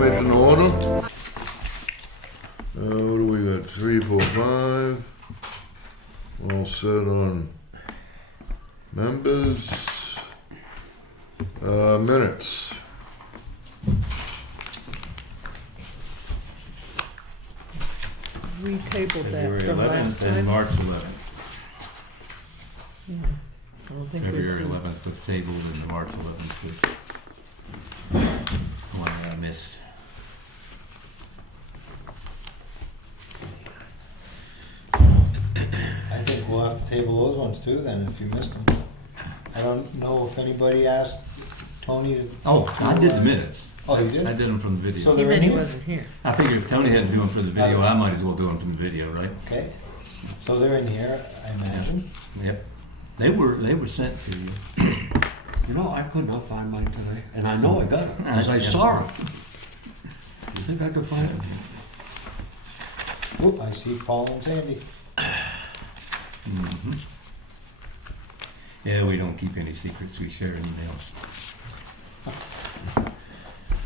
commission order. What do we got? 3, 4, 5. We're all set on members. Minutes. We tabled that February from last 11th and time. March 11th. Yeah. I don't think February we 11th was tabled and the March 11th was one that I missed. I think we'll have to table those ones too then, if you missed them. I don't know if anybody asked Tony to. Oh, I did the minutes. Oh, you I did? did them from the video. So He they're in meant he here? wasn't here. I figured if Tony had to do them for the video, I might as well do them from the video, right? Okay, so they're in here, I imagine. Yep. They were sent to you. You know, I could not find mine today, and I know I got it, because I saw it. Do you think I could find it? Whoop, I see Paul and Sandy. Mm-hmm. Yeah, we don't keep any secrets. We share emails.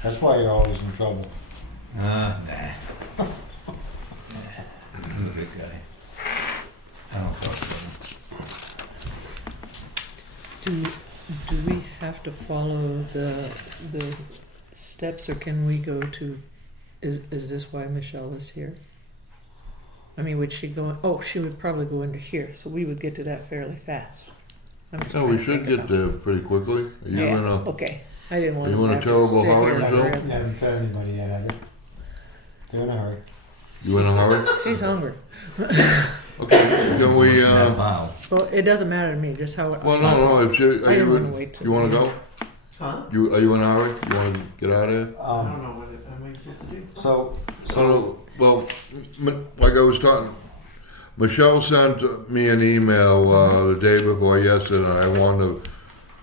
That's why you're always in trouble. Nah. He's a good guy. I don't talk to him. Do we have to follow the steps, or can we go to, is this why Michelle is here? I mean, would she go, oh, she would probably go into here, so we would get to that fairly fast. I'm just So trying we to should think get about- there pretty quickly. Are you Yeah, in a, okay, I didn't want you to in a have to terrible sit hurry, here Joe? forever. You haven't fed anybody yet, have you? They're in a hurry. you in a hurry? She's hungry. Okay, can we, That pile. Well, it doesn't matter to me, just how. well, no, if you, are I didn't you, wanna wait till you wanna the go? Huh? Are you in a hurry? You wanna get out of here? I don't know what am I supposed to do? So, So, well, like I was talking, Michelle sent me an email the day before yesterday, and I wanted to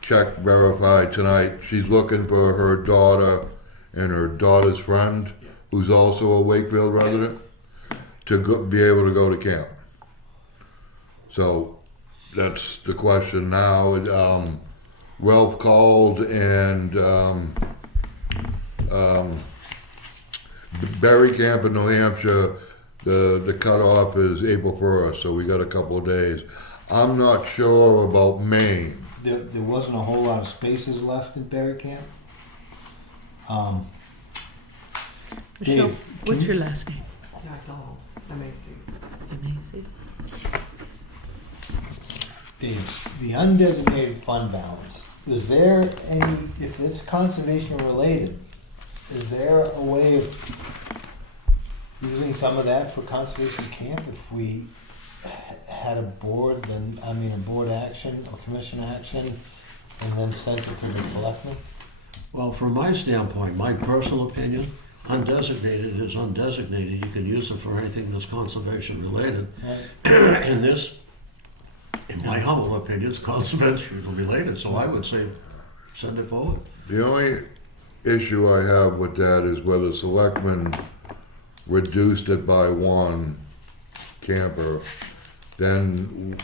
check, verify tonight. She's looking for her daughter and her daughter's friend, who's also a Wakefield resident, to be able to go to camp. So, that's the question now. Ralph called and Berry Camp in New Hampshire, the cutoff is April 1st, so we got a couple of days. I'm not sure about Maine. there wasn't a whole lot of spaces left in Berry Camp. Michelle, Dave, what's can your last name? McDonald, M-A-C. Amazing. Dave, the undesignated fund balance, is there any, if it's conservation related, is there a way of using some of that for conservation camp if we had a board, then, I mean, a board action or commission action, and then sent it to the selectmen? Well, from my standpoint, my personal opinion, undesignated is undesignated. You can use it for anything that's conservation related. Right? And this, in my humble opinion, is conservation related, so I would say send it forward. The only issue I have with that is whether the selectmen reduced it by one camper, then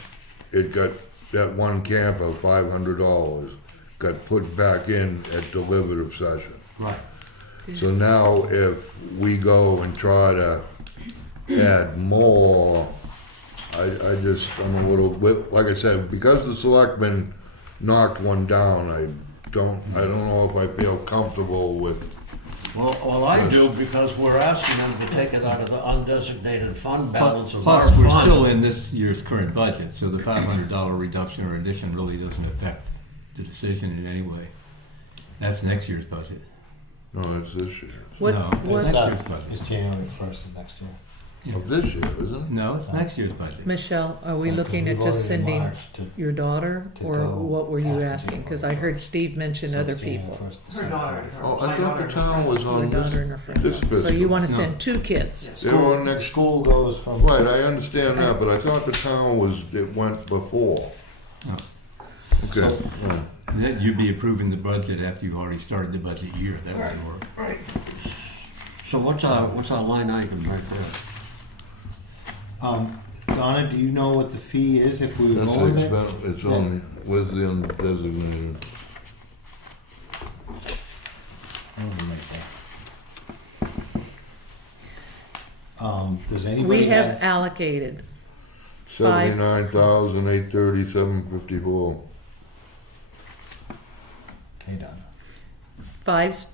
it got, that one camper, $500, got put back in at deliberative session. Right. So now if we go and try to add more, I'm a little, like I said, because the selectmen knocked one down, I don't know if I feel comfortable with, Well, I do, because we're asking them to take it out of the undesignated fund balance of our Plus, we're still fund. in this year's current budget, so the $500 reduction or addition really doesn't affect the decision in any way. That's next year's budget. no, it's this year. What, No. what, Next year's budget. It's January 1st of next year. Of this year, isn't it? No, it's next year's budget. Michelle, are we Right, 'cause looking we at voted just in sending March to- your daughter, to or go what were you after asking? Because I January heard Steve mention So other it's January people. 1st, Her December daughter. 31st. Oh, I thought the town was Your on daughter this. and her friend. this So you want to No. send 2 kids? Yes. They were on The next, school goes from. right, I understand that, but I thought the town was, it went before. Oh. Okay. So- yeah. Then you'd be approving the budget after you've already started the budget year, that would work. So what's our line item right there? Donna, do you know what the fee is if we That's go with it? it's only, where's the undesignated? Oh, right there. Does anybody We have have? allocated Five. 79,837.54. Okay, Donna. 5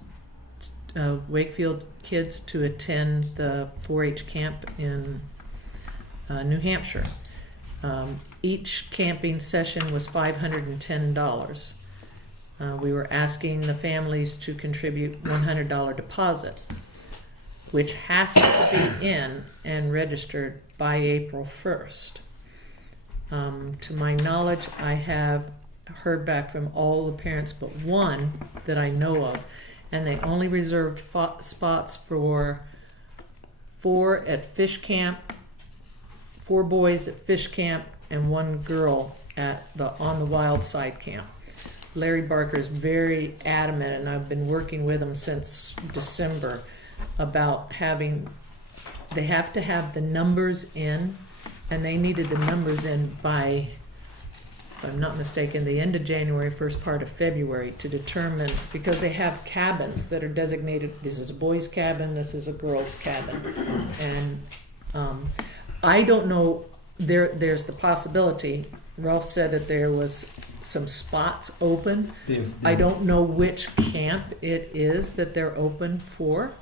Wakefield kids to attend the 4-H camp in New Hampshire. Each camping session was $510. We were asking the families to contribute $100 deposit, which has to be in and registered by April 1st. To my knowledge, I have heard back from all the parents but one that I know of, and they only reserved spots for 4 at fish camp, 4 boys at fish camp, and 1 girl at on the wild side camp. Larry Barker is very adamant, and I've been working with him since December about they have to have the numbers in, and they needed the numbers in by, if I'm not mistaken, the end of January, first part of February, to determine, because they have cabins that are designated, this is a boys' cabin, this is a girls' cabin. And I don't know, there's the possibility, Ralph said that there was some spots open. I don't know which camp it is that they're open for.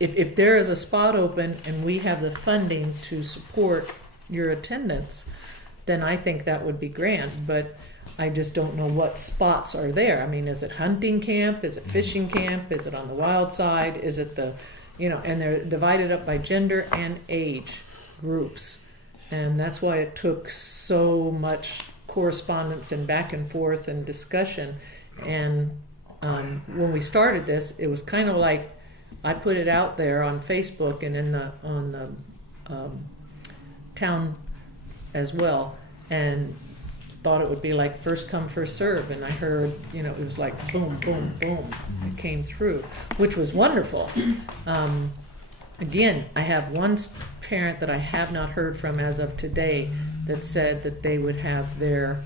If there is a spot open and we have the funding to support your attendance, then I think that would be grand. But I just don't know what spots are there. I mean, is it hunting camp? Is it fishing camp? Is it on the wild side? Is it and they're divided up by gender and age groups. And that's why it took so much correspondence and back and forth and discussion. And when we started this, it was kind of like I put it out there on Facebook and on the town as well, and thought it would be like first come, first serve. And I heard, it was like boom, boom, boom. It came through, which was wonderful. Again, I have one parent that I have not heard from as of today that said that they would have their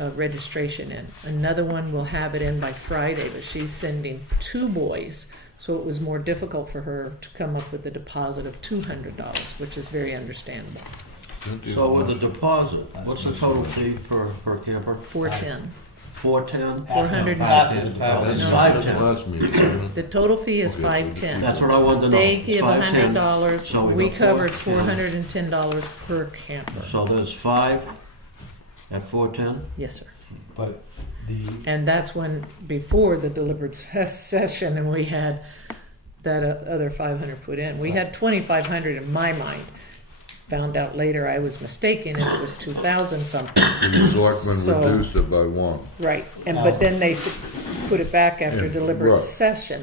registration in. Another one will have it in by Friday, but she's sending 2 boys, so it was more difficult for her to come up with a deposit of $200, which is very understandable. So with the deposit, what's the total fee per camper? $410. $410? After the That's deposit. That's $510. last meeting. The total fee is Okay, so $510. That's what I wanted to know. They give $510. $100. So We got covered $410. $410 per camper. So there's 5 at $410? Yes, sir. But And that's when, before the deliberate session, and we had that other 500 put in. We had 2,500 in my mind. Found out later I was mistaken, and it was 2,000 something. The selectmen So- reduced it by 1. Right, but then they put it back after Yeah, deliberate right. session.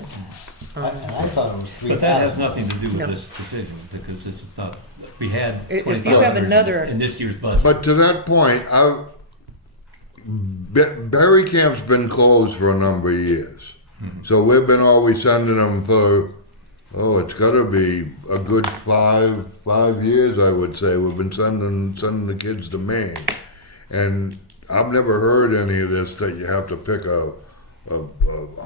I thought it was 3,000. But that has nothing to do with No. this decision, because this is not, we had If you have 2,500 another- in this year's budget. But to that point, Berry Camp's been closed for a number of years. So we've been always sending them for, it's gotta be a good five years, I would say. We've been sending the kids to Maine. And I've never heard any of this, that you have to pick a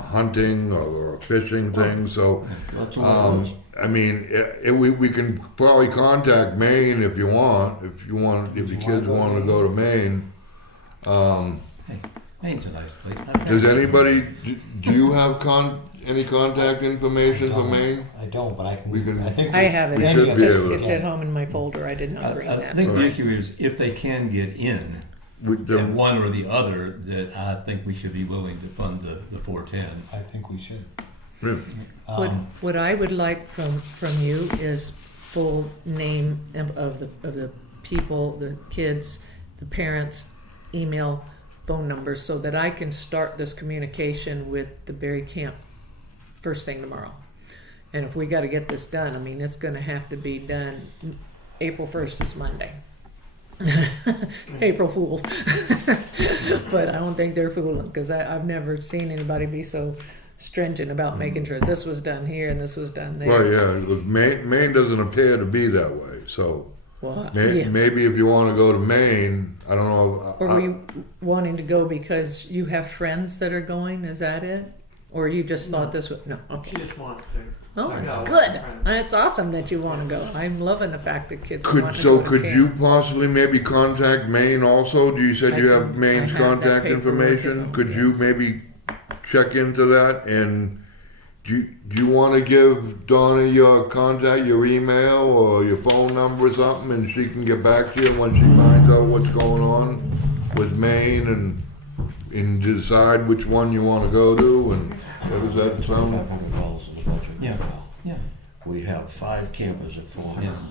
hunting or a fishing thing, so. That's what it is. I mean, we can probably contact Maine if you want, if your kids want to go to Maine. Hey, Maine's a nice place. Does anybody, do you have any contact information for Maine? I don't, but I We can- think I have it. We It's should be just, able to- it's at home in my folder. I did not bring I that. think the Right. issue is, if they can get in, and one or the other, that I think we should be willing to fund the 410. I think we should. What, what I would like from you is full name of the people, the kids, the parents, email, phone numbers, so that I can start this communication with the Berry Camp first thing tomorrow. And if we got to get this done, I mean, it's going to have to be done. April 1st is Monday. April Fools. But I don't think they're fooling, because I've never seen anybody be so stringent about making sure this was done here and this was done there. Well, yeah, look, Maine doesn't appear to be that way, so Well, yeah. maybe if you want to go to Maine, I don't know. Or were you wanting to go because you have friends that are going? Is that it? Or you just thought this would, no, She okay. just wants to. Oh, I it's got a lot good. of friends. It's awesome that you wanna go. I'm loving the fact that kids Could, want to so go to could camp. you possibly maybe contact Maine also? You said you I have can- Maine's I have that contact paperwork at information? home, Could you yes. maybe check into that? And do you wanna give Donna your contact, your email or your phone number or something, and she can get back to you once she finds out what's going on with Maine and decide which one you wanna go to, and does that sound? $500 in the budget. Yeah. now. Yeah. We have 5 campers at Yeah,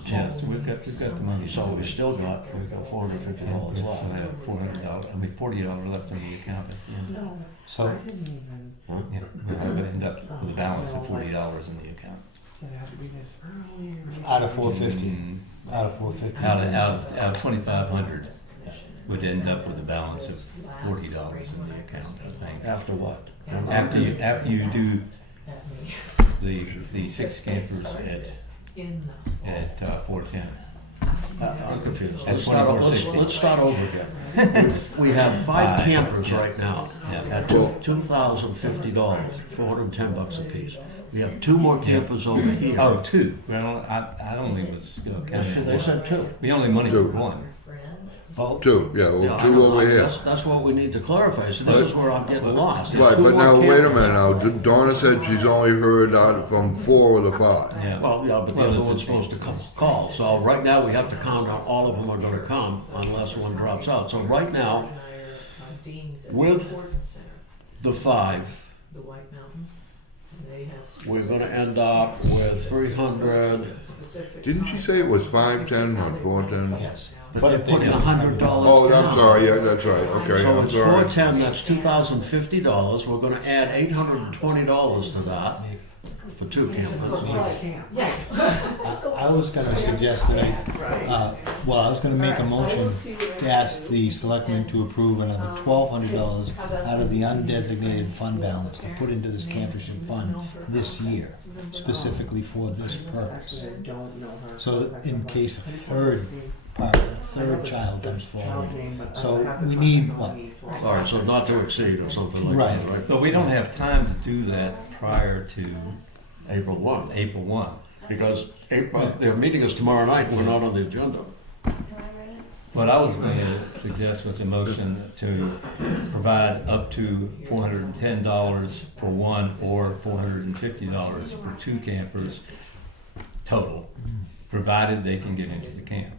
$410. so we've got the money. So we still got, we've got $450 So left. I have $400, $40 left in the account at the end. So, I didn't even, Huh? Yeah, we're gonna end up with a balance of $40 in the account. did it have to be this early or? out of 450, Mm, out of 450. Out of 2,500 would end up with a balance of $40 in the account, I think. After what? After you do the 6 campers at 410. I'm confused. That's Let's start over again. We have 5 campers right now Yeah. at $2,050, $410 a piece. We have 2 more campers over here. Oh, 2. Well, I only was Actually, they counting said 2. We only money for Two. 1. Oh, Two, yeah, well, Yeah, I two know. over here. That's what we need to clarify. So this is where I'm getting lost. There are Right, 2 but more now, wait a campers. minute now, Donna said she's only heard out from 4 of the 5. Yeah. Well, yeah, but the other one's supposed to call. So right now, we have to count on all of them are gonna come unless one drops out. So right now, with the 5, The White Mountains, and they have. we're gonna end up with 300, Didn't she say it was 510, not 410? yes. but they're putting $100 Oh, down. I'm sorry, yeah, that's right, okay, So I'm it's sorry. 410, that's $2,050. We're gonna add $820 to that for 2 campers. I can't. I was gonna suggest that I was gonna make a motion to ask the selectmen to approve another $1,200 out of the undesignated fund balance to put into this campership fund this year, specifically for this purpose. I don't know her. So that in case a third child comes forward. So we need, what, All right, so not to exceed or something like that, right? But we don't have time to do that prior to April 1, April 1. because their meeting is tomorrow night, and we're not on the agenda. What I was going to suggest was a motion to provide up to $410 for 1 or $450 for 2 campers total, provided they can get into the camp.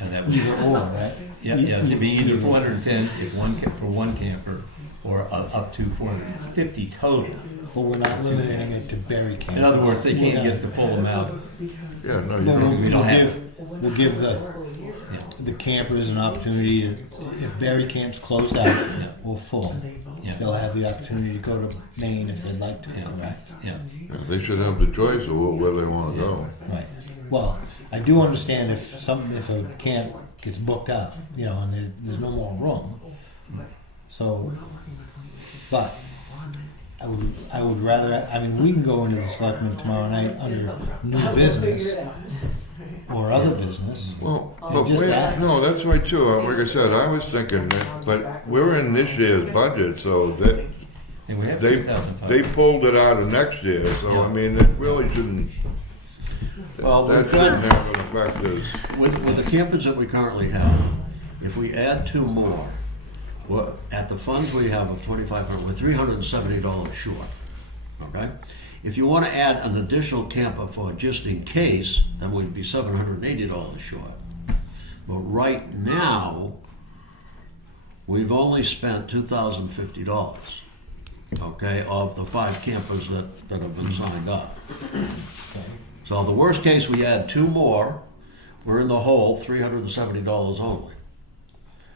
And that would, either or, right? yeah, it'd be either 410 if for 1 camper or up to 450 total. But we're not limiting it to berry camp. In other words, they can't get the full amount. Yeah, no, you No, don't. We don't have we'll give the campers an opportunity to, if berry camp's closed out or full, Yeah. they'll have the opportunity to go to Maine if they'd like to, Yeah. correct? Yeah. Yeah, they should have the choice of where they wanna go. Right. Well, I do understand if a camp gets booked up, and there's no more room. So, but I would rather, we can go into the selectmen tomorrow night under new business or other business. Well, And but just wait, ask. no, that's right too, like I said, I was thinking that, but we're in this year's budget, so that, And we have they 2,500. pulled it out of next year, so I Yeah. mean, it really shouldn't, Well, that we've got- shouldn't have an effect as, With the campers that we currently have, if we add 2 more, at the funds we have of 2,500, we're $370 short, okay? If you want to add an additional camper for just in case, then we'd be $780 short. But right now, we've only spent $2,050, okay, of the 5 campers that have been signed up. So the worst case, we add 2 more, we're in the hole, $370 only.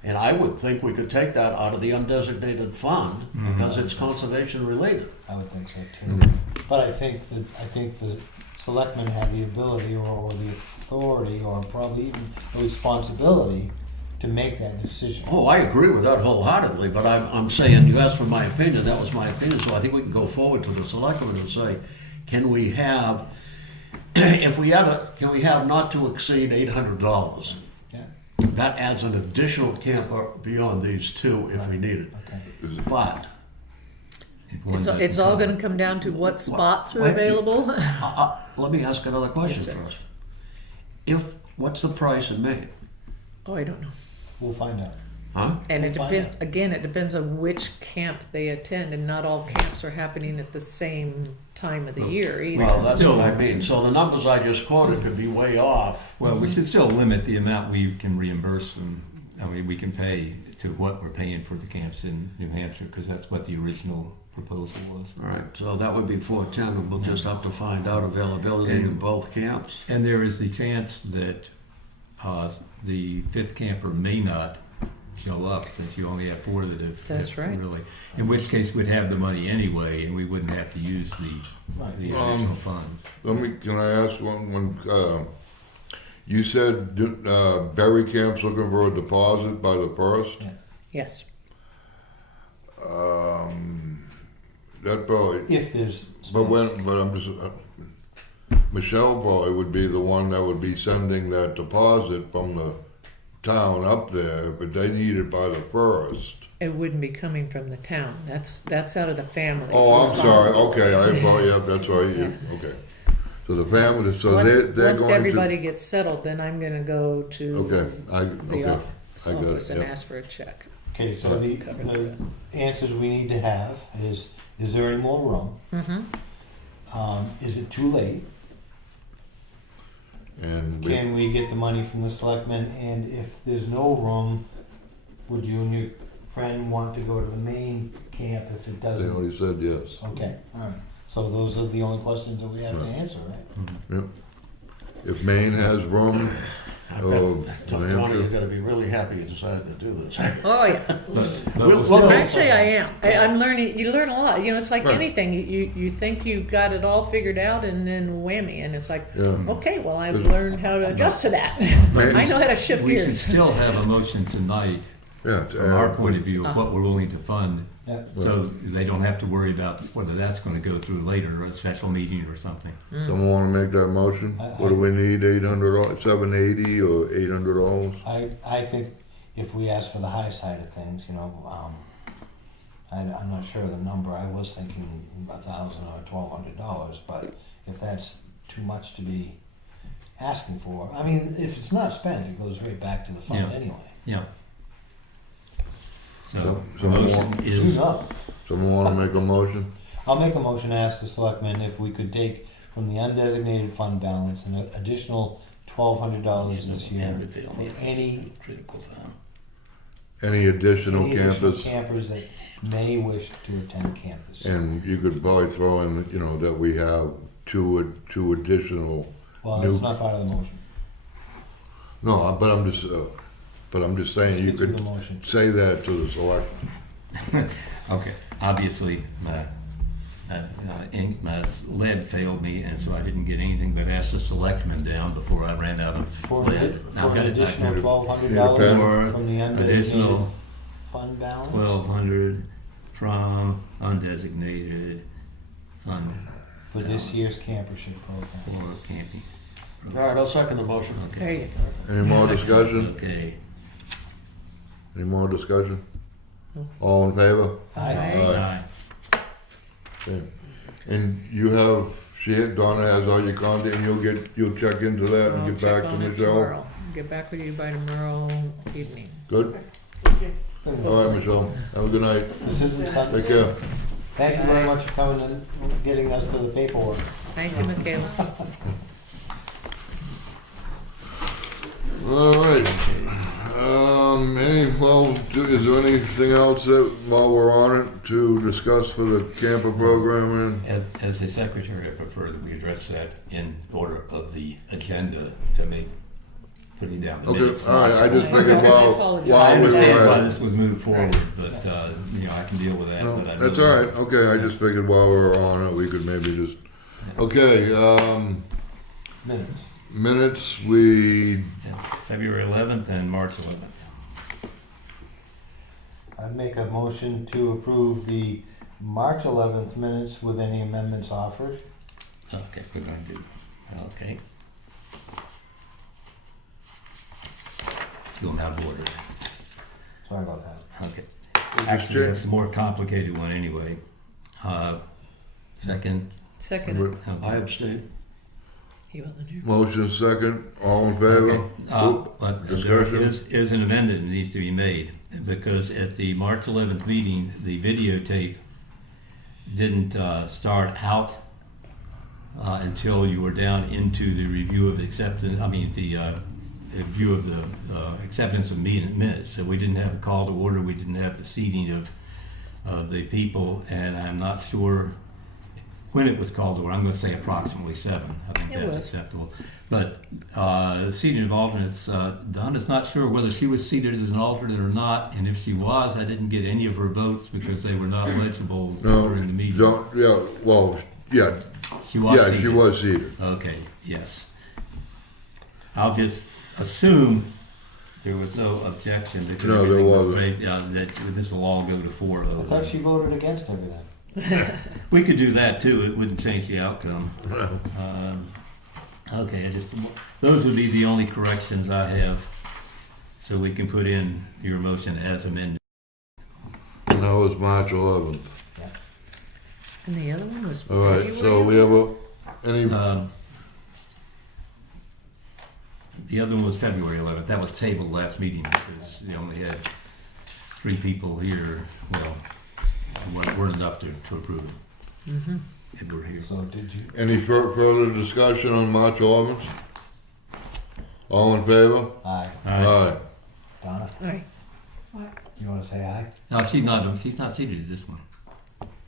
And I would think we could take that out of the undesignated fund because it's conservation related. I would think so too. But I think the selectmen have the ability or the authority or probably even the responsibility to make that decision. Oh, I agree with that wholeheartedly, but I'm saying, you asked for my opinion, that was my opinion, so I think we can go forward to the selectmen and say, can we have, can we have not to exceed $800? Yeah. That adds an additional camper beyond these 2 if we need it. Okay. But If one It's, doesn't it's all come. gonna come down to what spots are Wait. available. Let me ask another question Yes, sir. first. What's the price in Maine? Oh, I don't know. We'll find out. Huh? And it We'll find depends, again, it depends on which camp they attend, and not all camps are happening at the same time of the year either. Well, that's Still- what I mean. So the numbers I just quoted could be way off. Well, we should still limit the amount we can reimburse them. I mean, we can pay to what we're paying for the camps in New Hampshire, because that's what the original proposal was. All right, so that would be 410, and we'll just have to find out availability in both camps. And there is the chance that the fifth camper may not show up, since you only have 4 that have. That's right. Really, in which case we'd have the money anyway, and we wouldn't have to use the Right. additional funds. Can I ask you said, Berry Camp's looking for a deposit by the 1st? Yes, That probably, If there's space. but I'm just, Michelle probably would be the one that would be sending that deposit from the town up there, but they need it by the 1st. it wouldn't be coming from the town. That's out of the family's Oh, I'm sorry, responsibility. okay, that's right, okay. So the family, so Once, they're once going everybody to, gets settled, then I'm gonna go to okay, the okay, office I got it, and yep. ask for a check. Okay, so the answers we need to have is there any more room? Mm-hmm. Is it too late? And we, Can we get the money from the selectmen? And if there's no room, would you and your friend want to go to the main camp if it they doesn't? already said yes. Okay, all right. So those are the only questions that we have to Right. answer, right? Yep. If Maine has room, I oh, bet New Johnny is Hampshire, gonna be really happy you decided to do this. Oh, yeah. But We'll- we'll we'll still- go- Actually, I am. I'm learning. You learn a lot. You know, it's like Right. anything. You think you got it all figured out, and then whammy, and it's like, yeah. okay, well, I've Good. learned how to adjust to that. I know how to shift We should gears. still have a motion tonight, Yeah, from our point of view, of what we're willing to fund, Yeah. so they don't have to worry about whether that's gonna go through later, or a special meeting or something. Someone wanna make that motion? What do we need, $800, $780 or $800? I think if we ask for the high side of things, you know, I'm not sure of the number. I was thinking $1,000 or $1,200, but if that's too much to be asking for, I mean, if it's not spent, it goes right back to the fund Yeah. anyway. Yeah. So, the So motion Who is, knows? Someone wanna make a motion? I'll make a motion to ask the selectmen if we could take from the undesignated fund balance an additional $1,200 this year for any Any additional any additional campus? campers that may wish to attend camp this year. And you could probably throw in, that we have two additional, Well, that's new- not part of the motion. no, but I'm just saying, you Stick to the could motion. say that to the selectmen. okay, obviously, my lead failed me, and so I didn't get anything but ask the selectmen down before I ran out of For lead. I've got an it back additional there. $1,200 For from the undesignated additional fund balance? 1,200 from undesignated fund For this year's campership program. for camping. All right, I'll second the motion. There you go. Any more discussion? Okay. Any more discussion? All in favor? Aye. Aye. Okay. And Donna has all your contact, and you'll check into that and I'll get check back to on it Michelle? tomorrow. Get back with you by tomorrow evening. Good? All right, Michelle, have a good night. This isn't Sunday. Take care. Thank you very much for coming and getting us to the paperwork. Thank you, Michaela. All right. Is there anything else that, while we're on it, to discuss for the camper program? As the secretary, I prefer that we address that in order of the agenda to make, putting down the minutes. Okay, all right, I just figured I while apologize. I we understand why were. this was moved forward, but, I can deal with that. No, but I know that's all right, okay, I just figured while we were on it, we could maybe just, okay, Minutes. minutes, we, Yeah, February 11th and March 11th. I'd make a motion to approve the March 11th minutes with any amendments offered. Okay, we're going to do, okay. Do them out of order. Sorry about that. Okay. Actually, it's a more complicated one anyway. Second. Second, I abstain. he wasn't here. Motion second, all in favor? Oop, But there discussion? is an amendment that needs to be made, because at the March 11th meeting, the videotape didn't start out until you were down into the review of acceptance, the view of the acceptance of minutes. So we didn't have the call to order, we didn't have the seating of the people, and I'm not sure when it was called to order. I'm going to say approximately 7. I think It that's was. acceptable. But the seating of alternates, Don is not sure whether she was seated as an alternate or not, and if she was, I didn't get any of her votes because they were not legible No, during the meeting. don't, yeah, well, yeah, She was yeah, seated. she was seated. Okay, yes. I'll just assume there was no objection because No, there everything was wasn't. great, that this will all go to 4-0. I thought she voted against everything. We could do that too, it wouldn't change the outcome. Okay, those would be the only corrections I have, so we can put in your motion as amended. And that was March 11th. And the other one was All right, so we have any, The other one was February 11th, that was tabled last meeting because you only had 3 people here, well, weren't enough to approve it. Mm-hmm. If we're here. So did you, any further discussion on March 11th? All in favor? aye, Aye. Donna, All right, you wanna say aye? No, she's not seated at this one.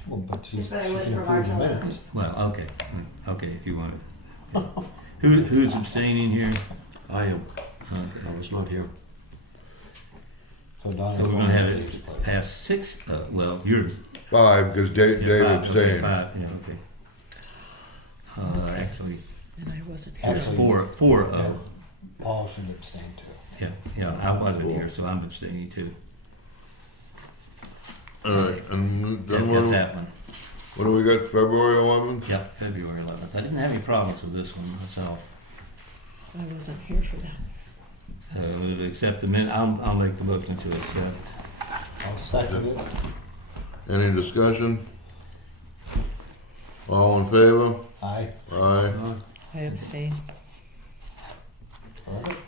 Well, but She she's, said it was she for approved the March minutes. Well, okay, if you want it. Who's abstaining here? I am. Okay. I was not here. So Donna. So we're gonna have takes it the place. past 6, well, yours. 5, because Dave Yeah, 5, okay, abstained. 5, yeah, okay. Actually, and I wasn't here. it's Actually- 4, Yeah. Paul should abstain too. yeah, I wasn't here, so I'm abstaining too. All right, and then Got that one. what do we got, February 11th? Yep, February 11th. I didn't have any problems with this one myself. I wasn't here for that. Accept the minute, I'll make the motion to accept. I'll second it. Any discussion? All in favor? Aye. Aye. I abstain. Perfect.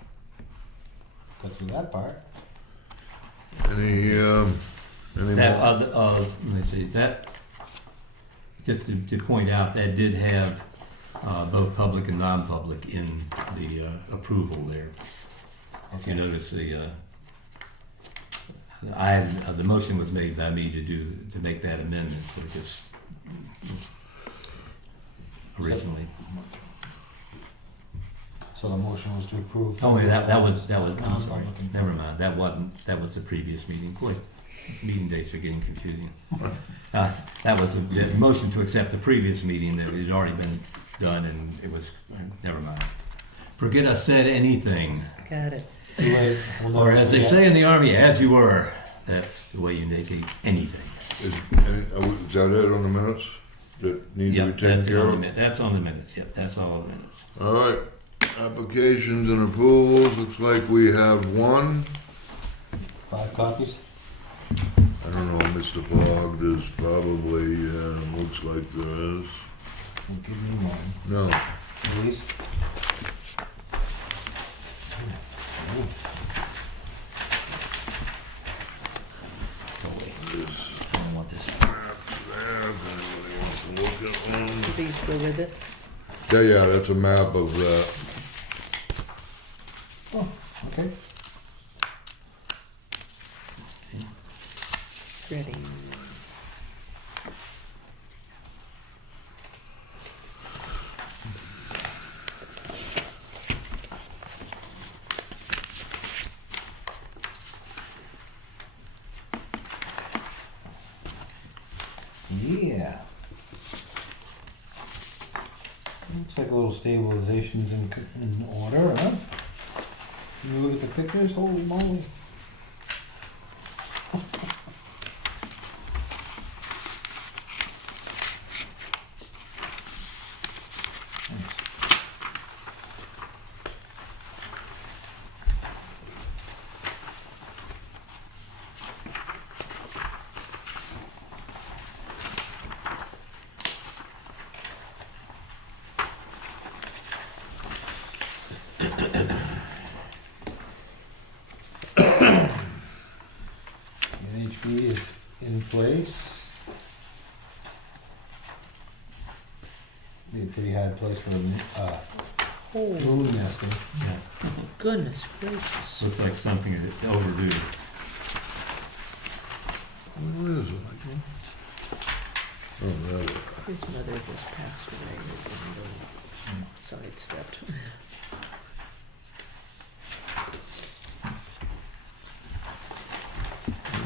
Got through that part. Any That, more? let me see, that, just to point out, that did have both public and non-public in the approval there. If you notice the motion was made by me to make that amendment, so just originally. So the motion was to approve. Oh, yeah, that was, I'm sorry, Non-public. never mind, that was the previous meeting. Boy, meeting dates are getting confusing. That was the motion to accept the previous meeting that had already been done, and it was, never mind. Forget I said anything, Got it. Too late. We'll or never as they forget. say in the Army, as you were. That's the way you negate anything. Is that it on the minutes that need to Yep, be taken care of? that's on the minutes, yep, that's all on the minutes. All right, applications and approvals, looks like we have one. 5 copies? I don't know, Mr. Fogg, there's probably, looks like there is. Well, give me one, No, please. this, I don't want this. there, if anybody wants to look at one. Do these go with it? Yeah, that's a map of that. Oh, okay. Ready. Yeah. Looks like a little stabilization's in order, huh? You look at the pictures, holy moly. Nice. place. Be a pretty hard place for Oh, brood nesting. Yeah, goodness gracious. looks like something that's overdue. Where is it? Oh, there it is. His mother just passed away, and sidestepped.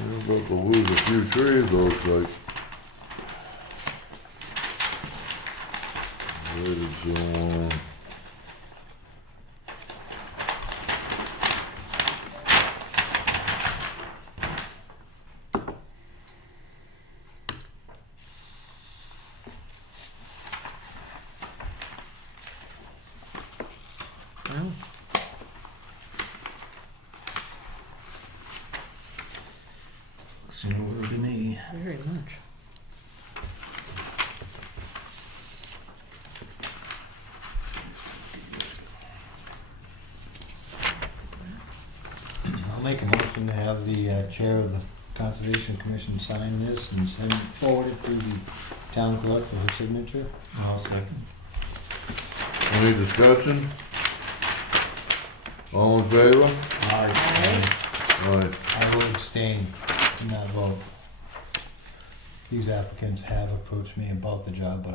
We're about to lose a few trees, looks like. Waited so long. Wow. Looks in order to me. Very much. I'll make a motion to have the chair of the Conservation Commission sign this and send it forward to the town clerk for her signature. I'll second. Any discussion? All in favor? Aye. I will abstain from that vote. These applicants have approached me about the job, but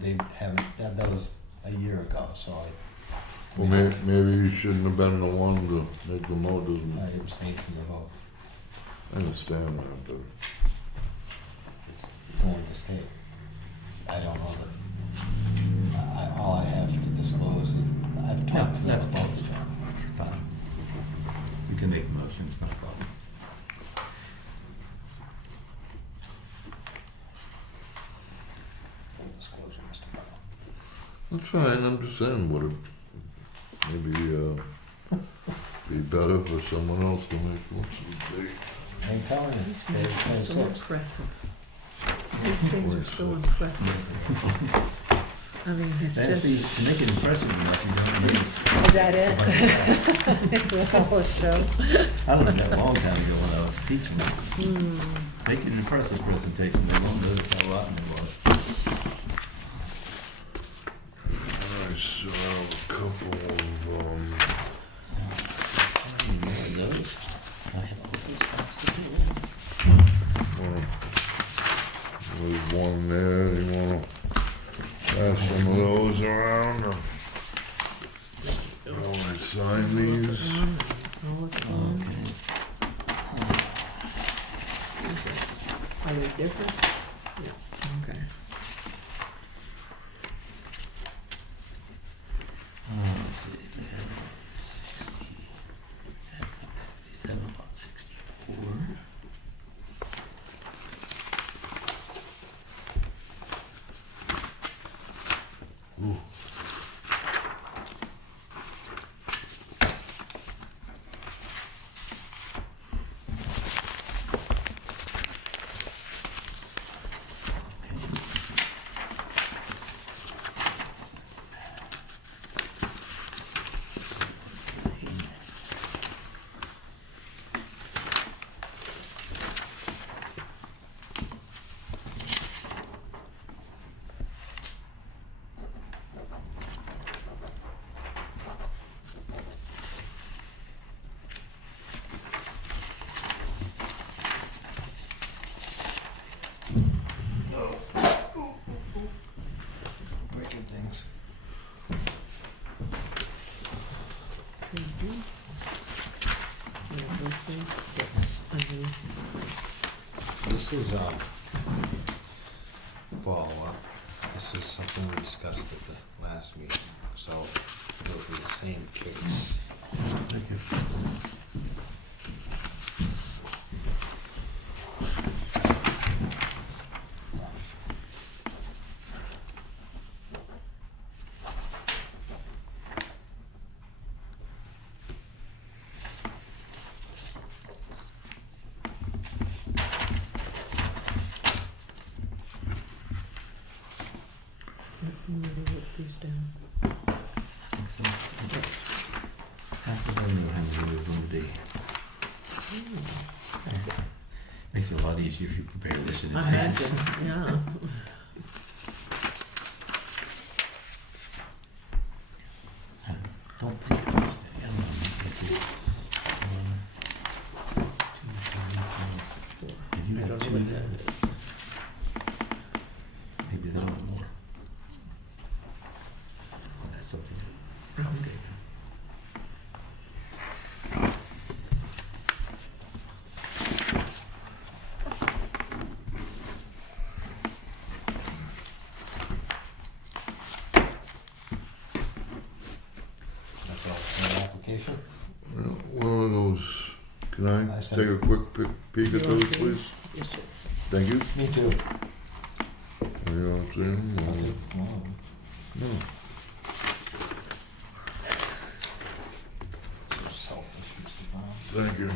they haven't, that was a year ago, so Well, maybe you shouldn't have been the one to make the motion. I abstained from the vote. I understand that, but It's going to state. I don't know that, all I have to disclose is I've talked to them about the job. Fine. We can make motions, no problem. Full disclosure, Mr. Brown. that's fine, I'm just saying, would it maybe, be better for someone else to make motions? I'm telling you, These page things are so 26. impressive. These things are so impressive. I mean, it's That's just, to make it impressive enough, you don't need. is that it? It's a whole show. I learned that a long time ago when I was teaching. Hmm. Make an impressive presentation, they won't notice how rotten it was. I still have a couple of, there's one there, you wanna pass some of those around? Or I'll sign these. All it's on. Are they different? Yeah, okay. Breaking things. Yeah, those things, yes, I mean, This is, follow-up. This is something we discussed at the last meeting, so it'll be the same case. Thank you. I'm gonna write these down. Half of them know how to do it. Makes it a lot easier if you prepare this in I advance. imagine, yeah. Don't think of this. I'm gonna make it 1, 2, 3, 4. And you I got don't know two what there. that is. Maybe there's a little more. That's something. Okay. That's all for the application. One of those, can I I take sent a quick peek at You those, want please? these? Yes, sir. Thank you. Me too. You know what I'm saying? I'll take one of them. No. So selfish, Mr. Brown. Thank you.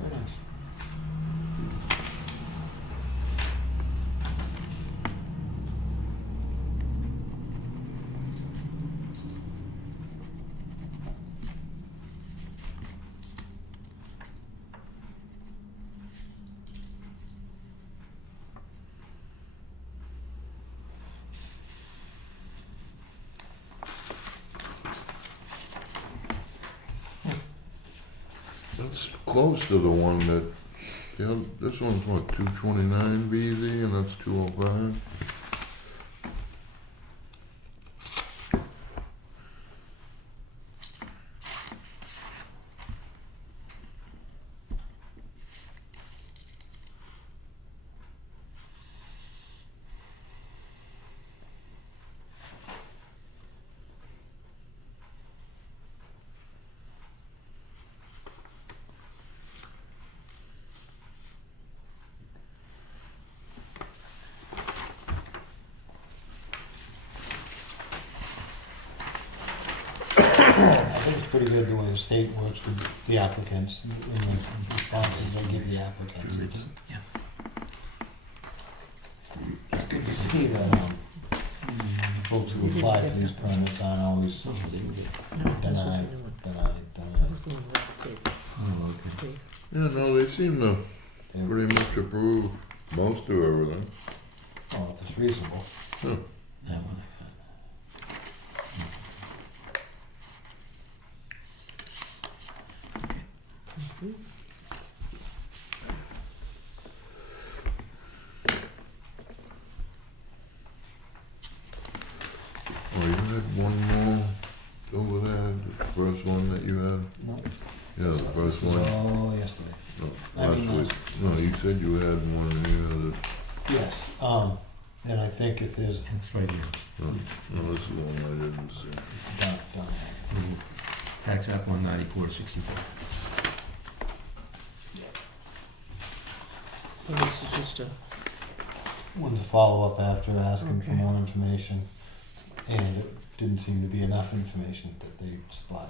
Very nice. That's close to the one that, this one's what, 229 BZ and that's 205? I think it's pretty good the way the state works with the applicants and the responses they give the applicants. It's good to see that, folks who apply for these permits aren't always No, this was denied, a new one. denied. That was the one with the tape. Oh, okay. Tape. Yeah, no, they seem to They- pretty much approve most of everything. Well, if it's reasonable. That one I got. Mhm. Oh, you had one more over there, the first one that you had? No. Yeah, the first This is one. all yesterday. No, I mean, last week. No, you said you had one and you had it. Yes, and I think if there's, It's right here. No, this is the one I didn't see. done. Tax Act 194.64. So this is just a, Wanted to follow up after asking for more information, and it didn't seem to be enough information that they supplied.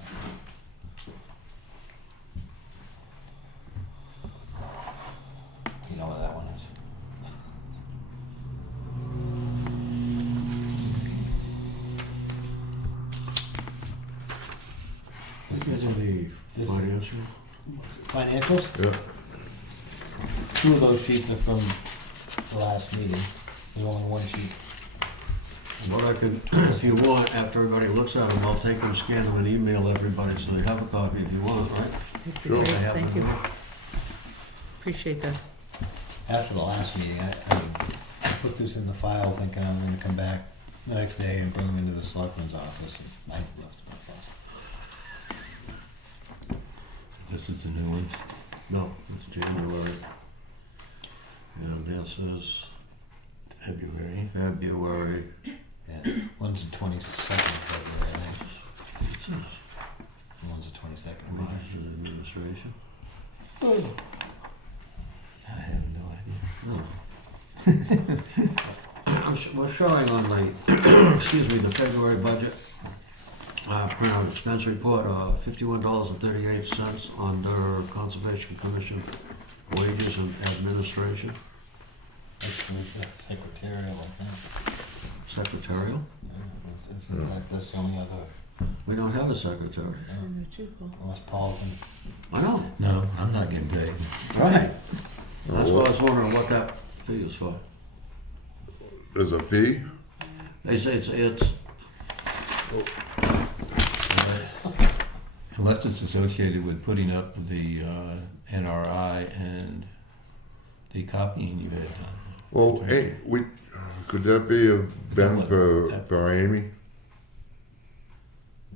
You know what that one is? This is the This- financial. Financials? Yeah, Two of those sheets are from the last meeting. There's only one sheet. What I can, if you want, after everybody looks at them, I'll take them, scan them, and email everybody so they have a copy if you want, right? it'd be Sure. great, They have thank them. you. Appreciate that. After the last meeting, I put this in the file thinking I'm gonna come back the next day and bring them into the selectman's office, and I left my file. This is the new one. No, it's January. And this is February. February. Yeah, One's the 22nd of February, I think. One's the 22nd of March. Administration. I have no idea. We're showing on the, excuse me, the February budget, printout expense report, $51.38 under Conservation Commission wages and administration, That's secretarial, I think. secretarial. That's the only other, We don't have a secretary. unless Paul can. I know. No, I'm not getting paid. Right. That's why I was wondering what that fee is for. There's a fee? They say it's Unless it's associated with putting up the NRI and the copying you had done. Well, hey, could that be a Ben for Amy?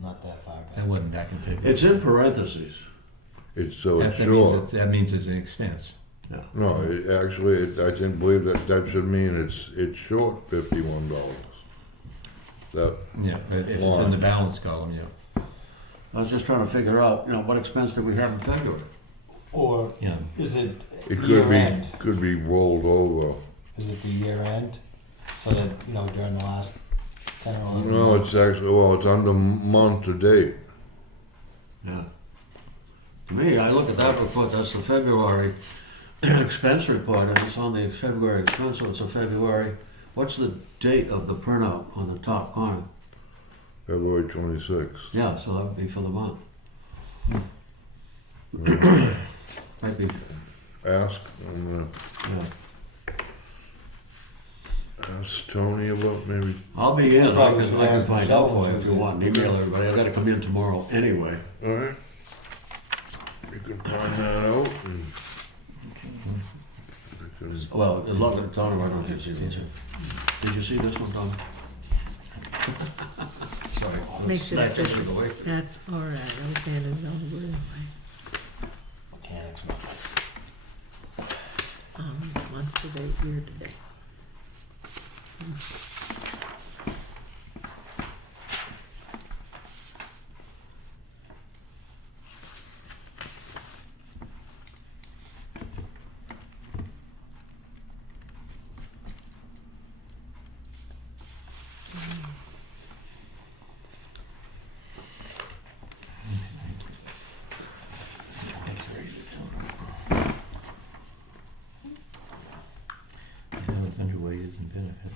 Not that far back. That wasn't back in February. it's in parentheses. It's so it's That means short. that means it's an expense. No, I think believe that should mean it's short $51. That, Yeah, if it's in the balance column, yeah. I was just trying to figure out, what expense did we have in February? Or Yeah. is it it year end? could be rolled over. Is it for year end? So that, during the last 10 or 11 No, months? it's actually, it's under month to date. Yeah. To me, I look at that report, that's the February expense report, and it's on the February expense, so it's a February. What's the date of the printout on the top corner? February 26th. Yeah, so that would be for the month. Might be, Ask, I'm yeah. gonna ask Tony about maybe, I'll be in, I Probably can ask find out myself for you if you want, and email everybody, I gotta come in tomorrow anyway. alright? You can find that out and. Because Well, the look at Tony, I don't think you see this. Did you see this one, Tony? Sorry. Makes it That just official. went away. That's all right. I was handing it over anyway. Mechanics. Month to date, year to date. Yeah, it's under wages and benefits.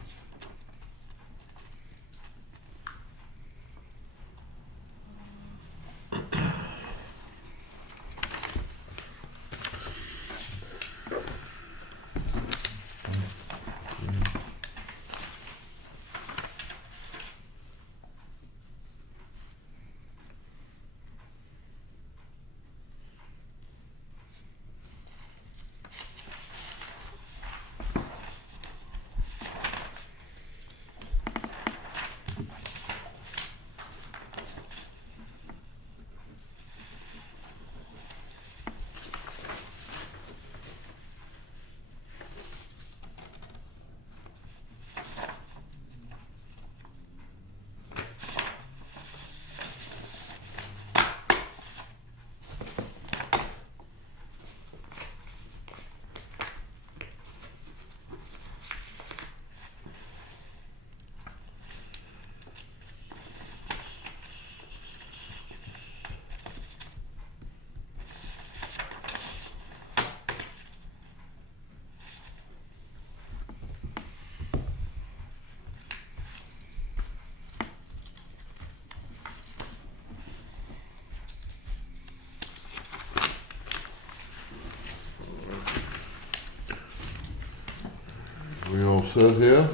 we all set here?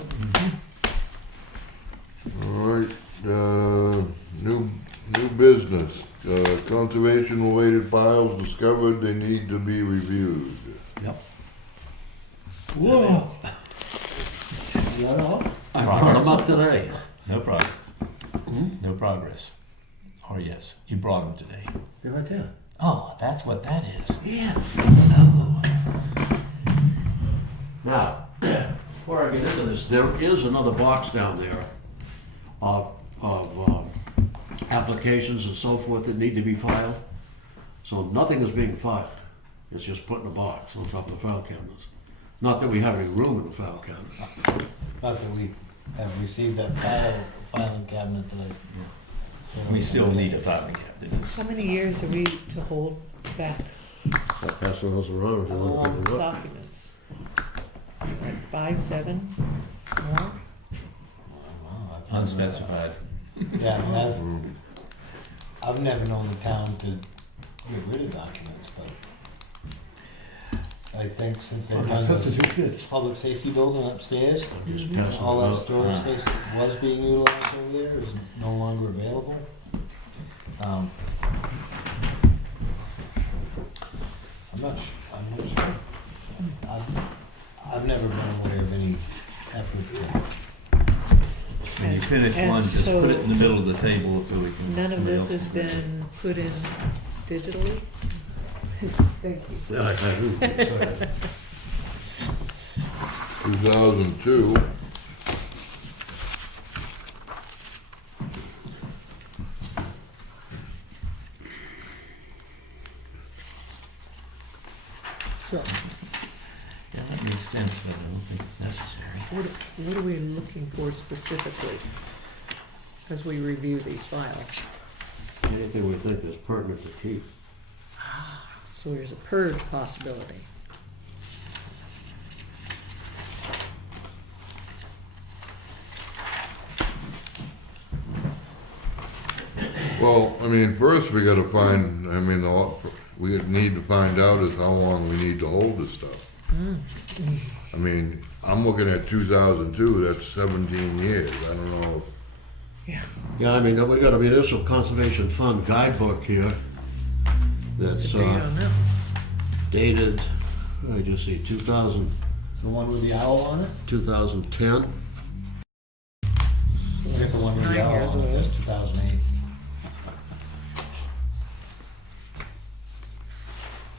Alright, new business. Conservation-related files discovered, they need to be reviewed. Yep. Whoa. I brought them up today. No progress. No progress. Or yes, you brought them today. They're right there. Oh, that's what that is. Yeah. Oh. Now, before I get into this, there is another box down there applications and so forth that need to be filed. So nothing is being filed. It's just put in a box on top of the file cabinets. Not that we have any room in the file cabinet. Not that we have received that filing cabinet that I. We still need a filing cabinet. How many years are we to hold back I'll pass those around if you want to pick them up. documents? Like 5, 7, more? Unspecified. Yeah, I mean, I've never known the town to get rid of documents, but I think since they've done the public safety building upstairs, Just pass them all that out. storage space that was being utilized over there is no longer available. I'm not sure. I've never been aware of any effort to. When you finish And one, just so- put it in the middle of the table so we can. None of somebody this else has can read it. been put in digitally? Thank you. Yeah, I do. 2002. So, Yeah, that makes sense, but I don't think it's necessary. what are we looking for specifically as we review these files? Anything we think is pertinent to keep. So there's a purge possibility. Well, I mean, first we gotta find, I mean, we need to find out is how long we need to hold this stuff. I mean, I'm looking at 2002, that's 17 years, I don't know. Yeah, I mean, we got a municipal conservation fund guidebook here that's So you don't know. dated, I just see, 2000, The one with the owl on it? 2010. I got the one with 9 the owl years on it, old. that's 2008.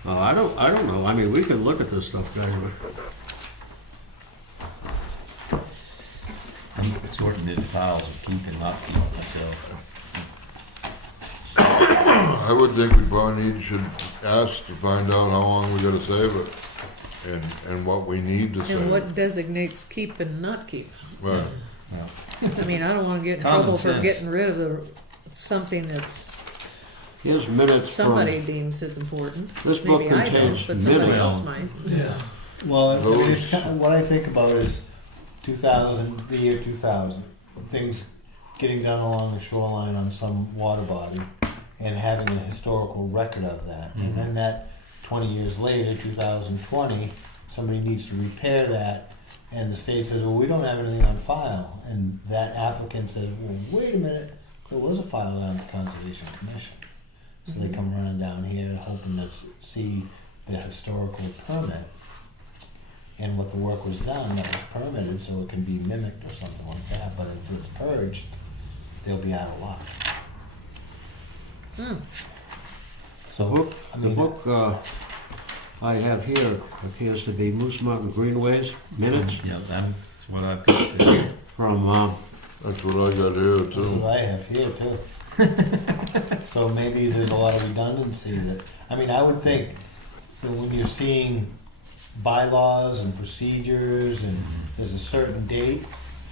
Oh, I don't know. I mean, we can look at this stuff, guys, but I'm sorting into files and keep and not keep myself. I would think we probably should ask to find out how long we gotta save it, and what we need to save. And what designates keep and not keep? Right. I mean, I don't wanna get in Common trouble for sense. getting rid of something that's, here's minutes from, somebody deems is important. This book Maybe I contains don't, but somebody minutes. else might. Yeah. Well, I mean, it's Those- kind of, what I think about is 2000, the year 2000, things getting done along the shoreline on some water body and having a historical record of that. And then that 20 years later, 2020, somebody needs to repair that and the state says, well, we don't have anything on file. And that applicant says, well, wait a minute, there was a file on the Conservation Commission. So they come running down here hoping to see the historical permit and what the work was done that was permitted so it can be mimicked or something like that. But if it's purged, they'll be out of luck. Hmm. the book, I the mean, book I have here appears to be Moose Mountain Greenways minutes Yeah, that's what I've got there. from, That's what I got here That's too. what I have here too. So maybe there's a lot of redundancy that, I mean, I would think that when you're seeing bylaws and procedures and there's a certain date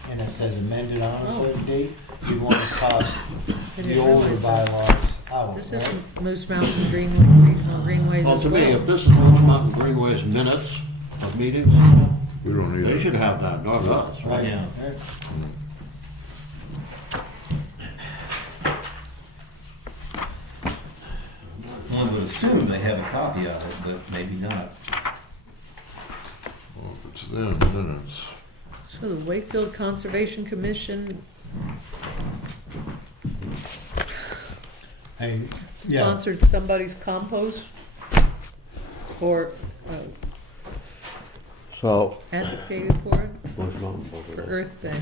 and it says amended on a certain date, you'd want to toss I the didn't older realize that. bylaws out, This right? is Moose Mountain Greenway, Regional Greenways well, as to me, well. if this is Moose Mountain Greenways minutes of meetings, We don't need they it. should have that, not us. Right, Yeah. right. One would assume they have a copy of it, but maybe not. Well, if it's them minutes. So the Wakefield Conservation Commission I mean, yeah, sponsored somebody's compost or So, advocated for it Moose Mountain for over there. Earth Day.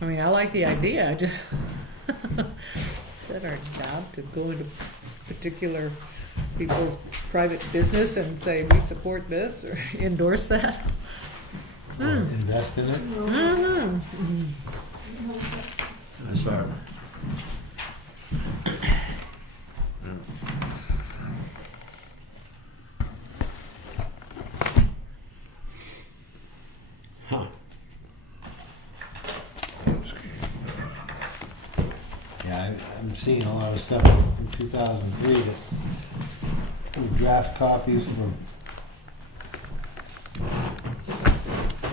I mean, I like the idea, I just, is that our job to go into particular people's private business and say, we support this or endorse that? invest in it. Mhm. I start. Huh. Yeah, I'm seeing a lot of stuff from 2003 that were draft copies for,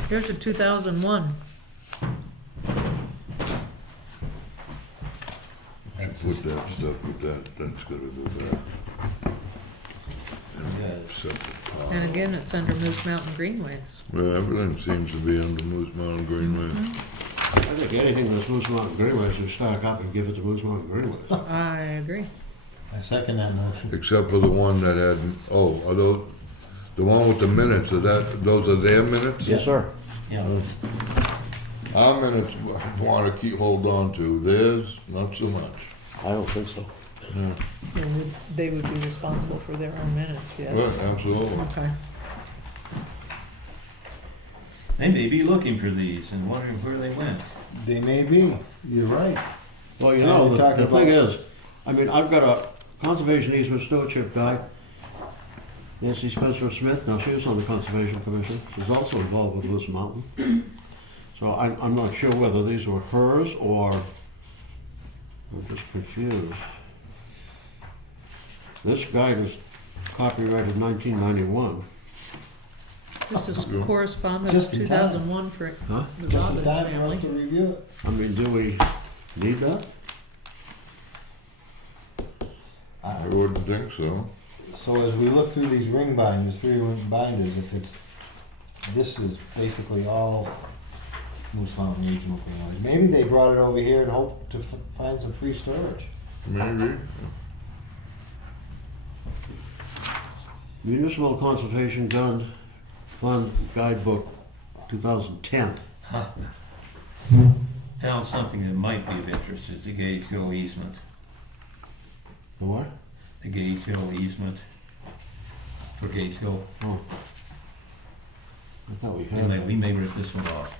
Here's a 2001. that's Put that stuff with that, that's gonna go back. Separate And file. again, it's under Moose Mountain Greenways. Well, everything seems to be under Moose Mountain Greenway. I think anything that's Moose Mountain Greenway should start up and give it to Moose Mountain Greenway. I agree. I second that motion. Except for the one that had, oh, are those, the one with the minutes, are that, those are their minutes? Yes, sir. Yeah, Our minutes I wanna keep, hold on to, theirs, not so much. I don't think so. Yeah. And they would be responsible for their own minutes, yes. Well, absolutely. Okay. they may be looking for these and wondering where they went. They may be, you're right. Well, you Yeah, know, we're talking the thing about- is, I mean, I've got a conservation easement stewardship guy, Nancy Spencer Smith. Now, she was on the Conservation Commission. She's also involved with Moose Mountain. So I'm not sure whether these were hers or, I'm just confused. This guy was copyrighted 1991. This is Yeah. correspondence Just in time. 2001 for Huh? the Just the Robbins time for family. us to review it. I mean, do we need that? I wouldn't think so. So as we look through these ring binders, 3-ring binders, if it's, this is basically all Moose Mountain Regional Greenway. Maybe they brought it over here and hoped to find some free storage. Maybe. Municipal Conservation Fund Guidebook 2010. Found something that might be of interest, it's the Gates Hill easement. The what? The Gates Hill easement for Gates Hill. Oh. I thought we We may had. rip this one off.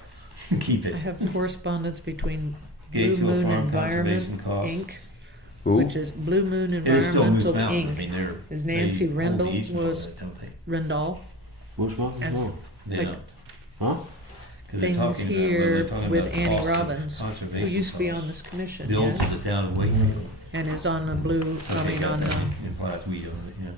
Keep I it. have correspondence between Blue Gates Hill Moon Farm Environment, Conservation Costs. Inc., Who? which is Blue Moon It is still Moose Environmental, Mountain, I Inc. mean, they're. Is Nancy they hold the Rendell easement on was- it, don't they? Rendall. Moose Mountain? As- No. They Like- don't. Huh? 'Cause they're Things talking about- here they're talking with about Annie cost of Robbins, who conservation used to be costs. on this commission, Billed yes, to the town of Wakefield. and is on the blue, I think mean, on that the, implies we own it, yeah.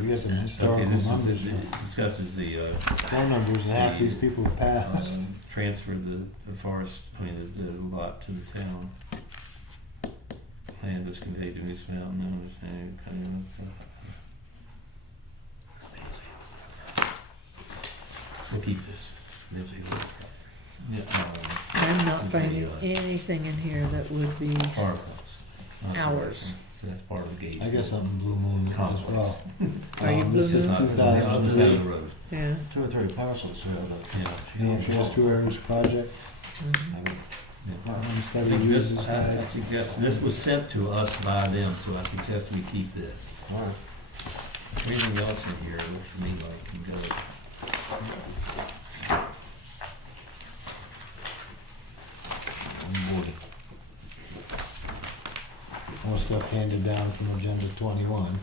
We got some Okay, historical this numbers, is, it discusses the, phone numbers, and half these people have passed. transfer the forest, I mean, the lot to the town. Land was conveyed to Moose Mountain, known as, we'll keep this. Yeah, I'm not finding anything in here that would be, Park house. Ours. So that's part of the gate. I guess I'm Blue Moon as well. Are you This Blue is Moon? Not on the other side of 2003, the road, yeah. 2 or 3 parcels here. yeah. New Hampshire Estuaries Project, Mhm. Rutland I Study think Users this, Guide. I suggest, this was sent to us by them, so I suggest we keep this. All right. Everything else in here looks to me like can go. More stuff handed down from Agenda 21.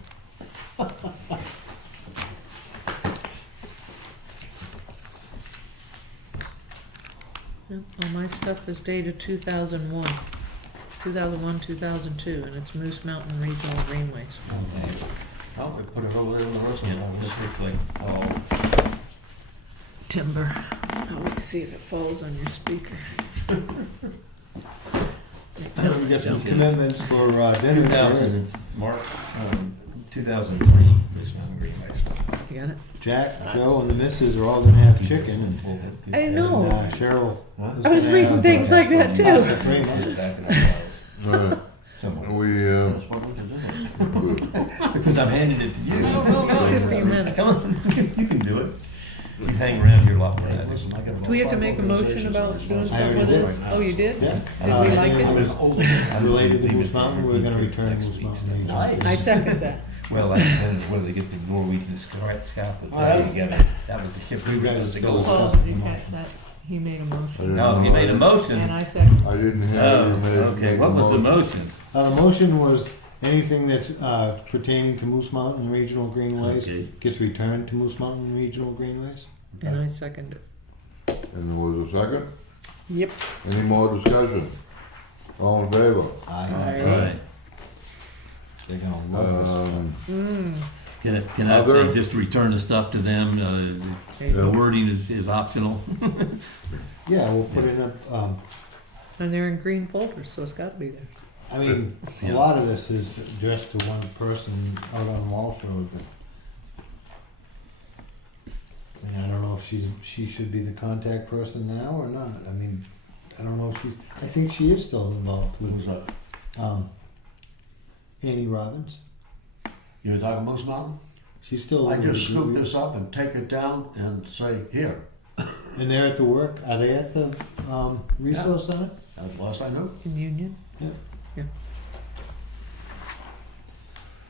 Yep, all my stuff is dated 2001, 2002, and it's Moose Mountain Regional Greenways. Oh, we put it over there in the rest of Yeah, the this looks like all, Timber. Now, let me see if it falls on your speaker. We got some commitments for dinner. 2000, and March, 2003, Moose Mountain Greenways. You got it? Jack, Joe, and the missus are all gonna have chicken, and I know. Cheryl. is I was gonna reading have, things like that too. pasta crema. Back in the house, Alright, somewhere. we, That's what we can do. Because I'm handing it to you. No, 15 minutes. Come on, you can do it. You hang around here a lot more than I do. Listen, I got about Do we have to 5 make a motion about organizations doing on something with responsibility this? right now. Oh, you did? Yeah. Did we like It it? was related to Moose Mountain, we're gonna return to Moose Mountain. I second that. Well, like I said, where they get the Norwegian scalp Oh, that- together. That was the ship we You were guys supposed to still go. Paul, discussing you the had motion. that, he made a I motion, didn't No, he know. made a motion. and I second. I didn't hear Oh, you made. okay, made what the was the motion? The motion was anything that's pertaining to Moose Mountain Regional Greenways Okay. gets returned to Moose Mountain Regional Greenways. And I second it. And there was a second? Yep. Any more discussion? All in favor? Aye. Right. They're gonna love Can I Other- say just return the stuff to them? There you The go. wording is optional. this. Yeah, we'll put in a, And they're in green folders, so it's gotta be there. I mean, a Yeah. lot of this is addressed to one person out on Walsh Road, but and I don't know if she should be the contact person now or not. I mean, I don't know if she's, I think she is still involved Who's with, that? Annie Robbins. You were talking Moose Mountain? She's still. I in the just scoop group. this up and take it down and say, here. And they're at the work, are they at the, resource center? That's the last I knew. In Union?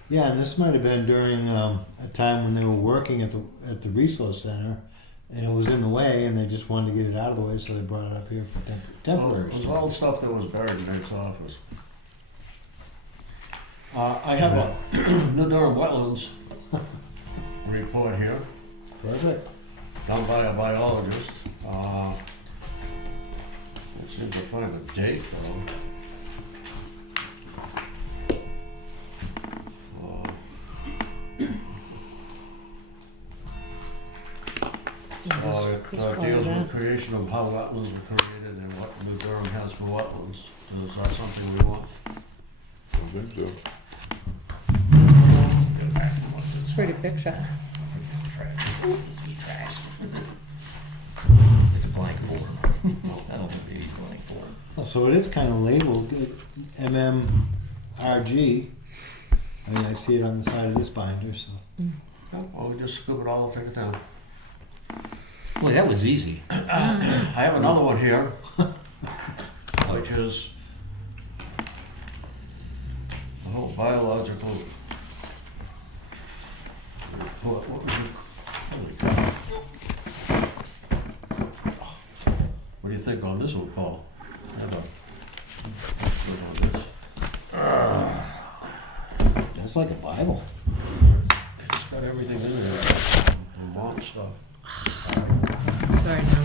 Yeah, and this might have been during, a time when they were working at the resource center, and it was in the way, and they just wanted to get it out of the way, so they brought it up here for temporary. It was all stuff that was buried in Nate's office. I have a New Durham Wetlands report here, Perfect. done by a biologist. I seem to find a date though. It Just follow deals that. with creation of how wetlands were created and what New Durham has for wetlands. Is that something we want? I think so. It's a pretty picture. It's a blank form. I don't think they need blank form. Oh, so it is kind of labeled MMRG. I mean, I see it on the side of this binder, so. Well, we just scoop it all and take it down. Boy, that was easy. I have another one here, which is the whole biological report. What was it? Holy cow. What do you think on this one, Paul? I have a look on this. That's like a Bible. It's got everything in there. Vermont stuff. Sorry, no.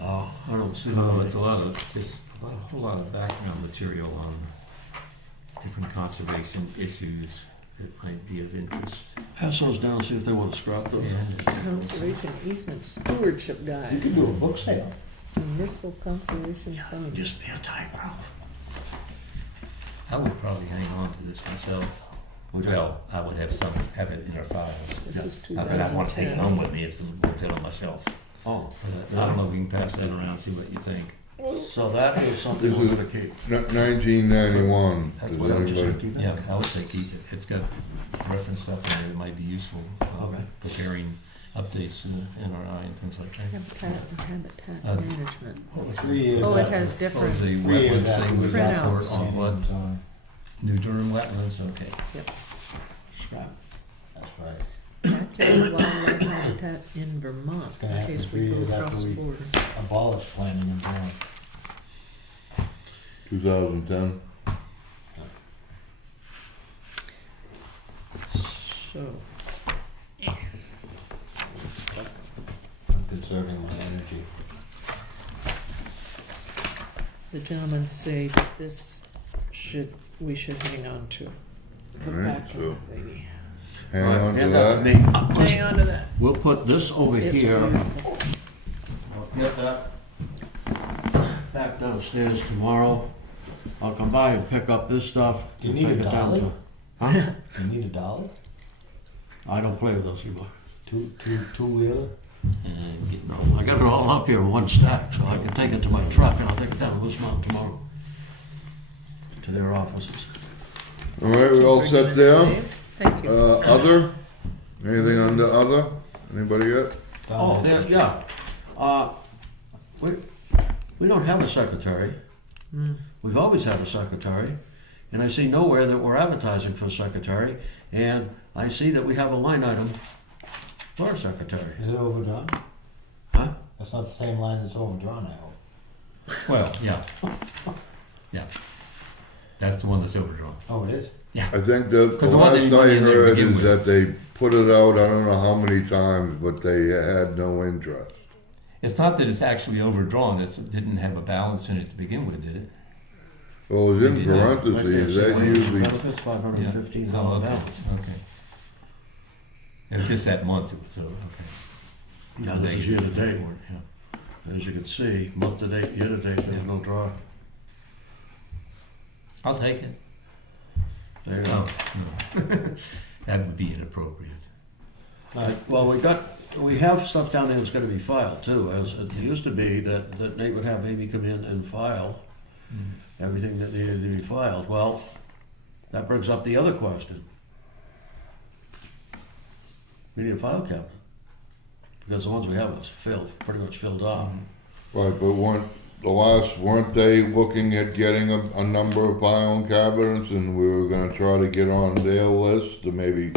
Oh, I don't see No, that. it's a lot of, just a whole lot of background material on different conservation issues that might be of interest. Pass those down, see if they want to scrap those. Conservation easement stewardship You guide, could do a book sale. municipal conservation fund. Just be a time, Ralph. I would probably hang on to this myself. Would you? Well, I would have it in our files. This is Not that I want to take it 2010. home with me, it's a fit on my shelf. Oh, But I don't know if we can pass that around, see what you think. so that is something This we're is- gonna keep. 1991. That's Does what I would just anybody? keep it? Yeah, I would say keep it. It's got reference stuff in there that might be useful. Okay. Preparing updates to the NRI and things like that. Habitat and habitat Uh, management. What was 3 years. Oh, it after- has What was different, the 3 years wetlands after thing we was got report Printouts. on what? Sands on New Durham wetlands, okay. Scrap. That's right. actually wildlife habitat in Vermont, It's gonna in happen case 3 we go years after across the we- border. Abolish planning and zoning. 2010. So, I'm conserving my energy. the gentlemen say that this we should hang on to. Put Alright, back so- on the thingy. Hang Right, on to hand that. me. Hang on to that. We'll put this over It's here. beautiful. I'll get that back downstairs tomorrow. I'll come by and pick up this stuff. Do you need a Take it down dolly? to- Huh? You need a dolly? I don't play with those anymore. Two-wheeler? And getting I got it all up here in one stack, so I can take it to my truck and I'll take it down to Moose Mountain tomorrow. To their offices. All right, we all set there? Thank you. Other? Anything on the other? Anybody got? Oh, there, yeah. We don't have a secretary. We've always had a secretary, and I see nowhere that we're advertising for a secretary, and I see that we have a line item for a secretary. Is it overdrawn? Huh? That's not the same line that's overdrawn, I hope. Well, yeah. Yeah. That's the one that's overdrawn. Oh, it is? I think the 'Cause the one that last you went I in there to heard begin is with. that they put it out, I don't know how many times, but they had no interest. It's not that it's actually overdrawn, it didn't have a balance in it to begin with, did it? Well, it's in Maybe not. Right there, parentheses, see, that wages and usually, benefits, $515 Oh, okay. balance. Okay. It was just that month, so, okay. Now, this is year to date. Yeah. As you can see, month to date, year to date, there's no draw. I'll take it. There you go. Oh, no. That would be inappropriate. Well, we have stuff down there that's gonna be filed too, as it used to be that Nate would have Amy come in and file everything that needed to be filed. Well, that brings up the other question. We need a file cabinet, because the ones we have is pretty much filled up. right, but weren't they looking at getting a number of filing cabinets and we were gonna try to get on their list to maybe,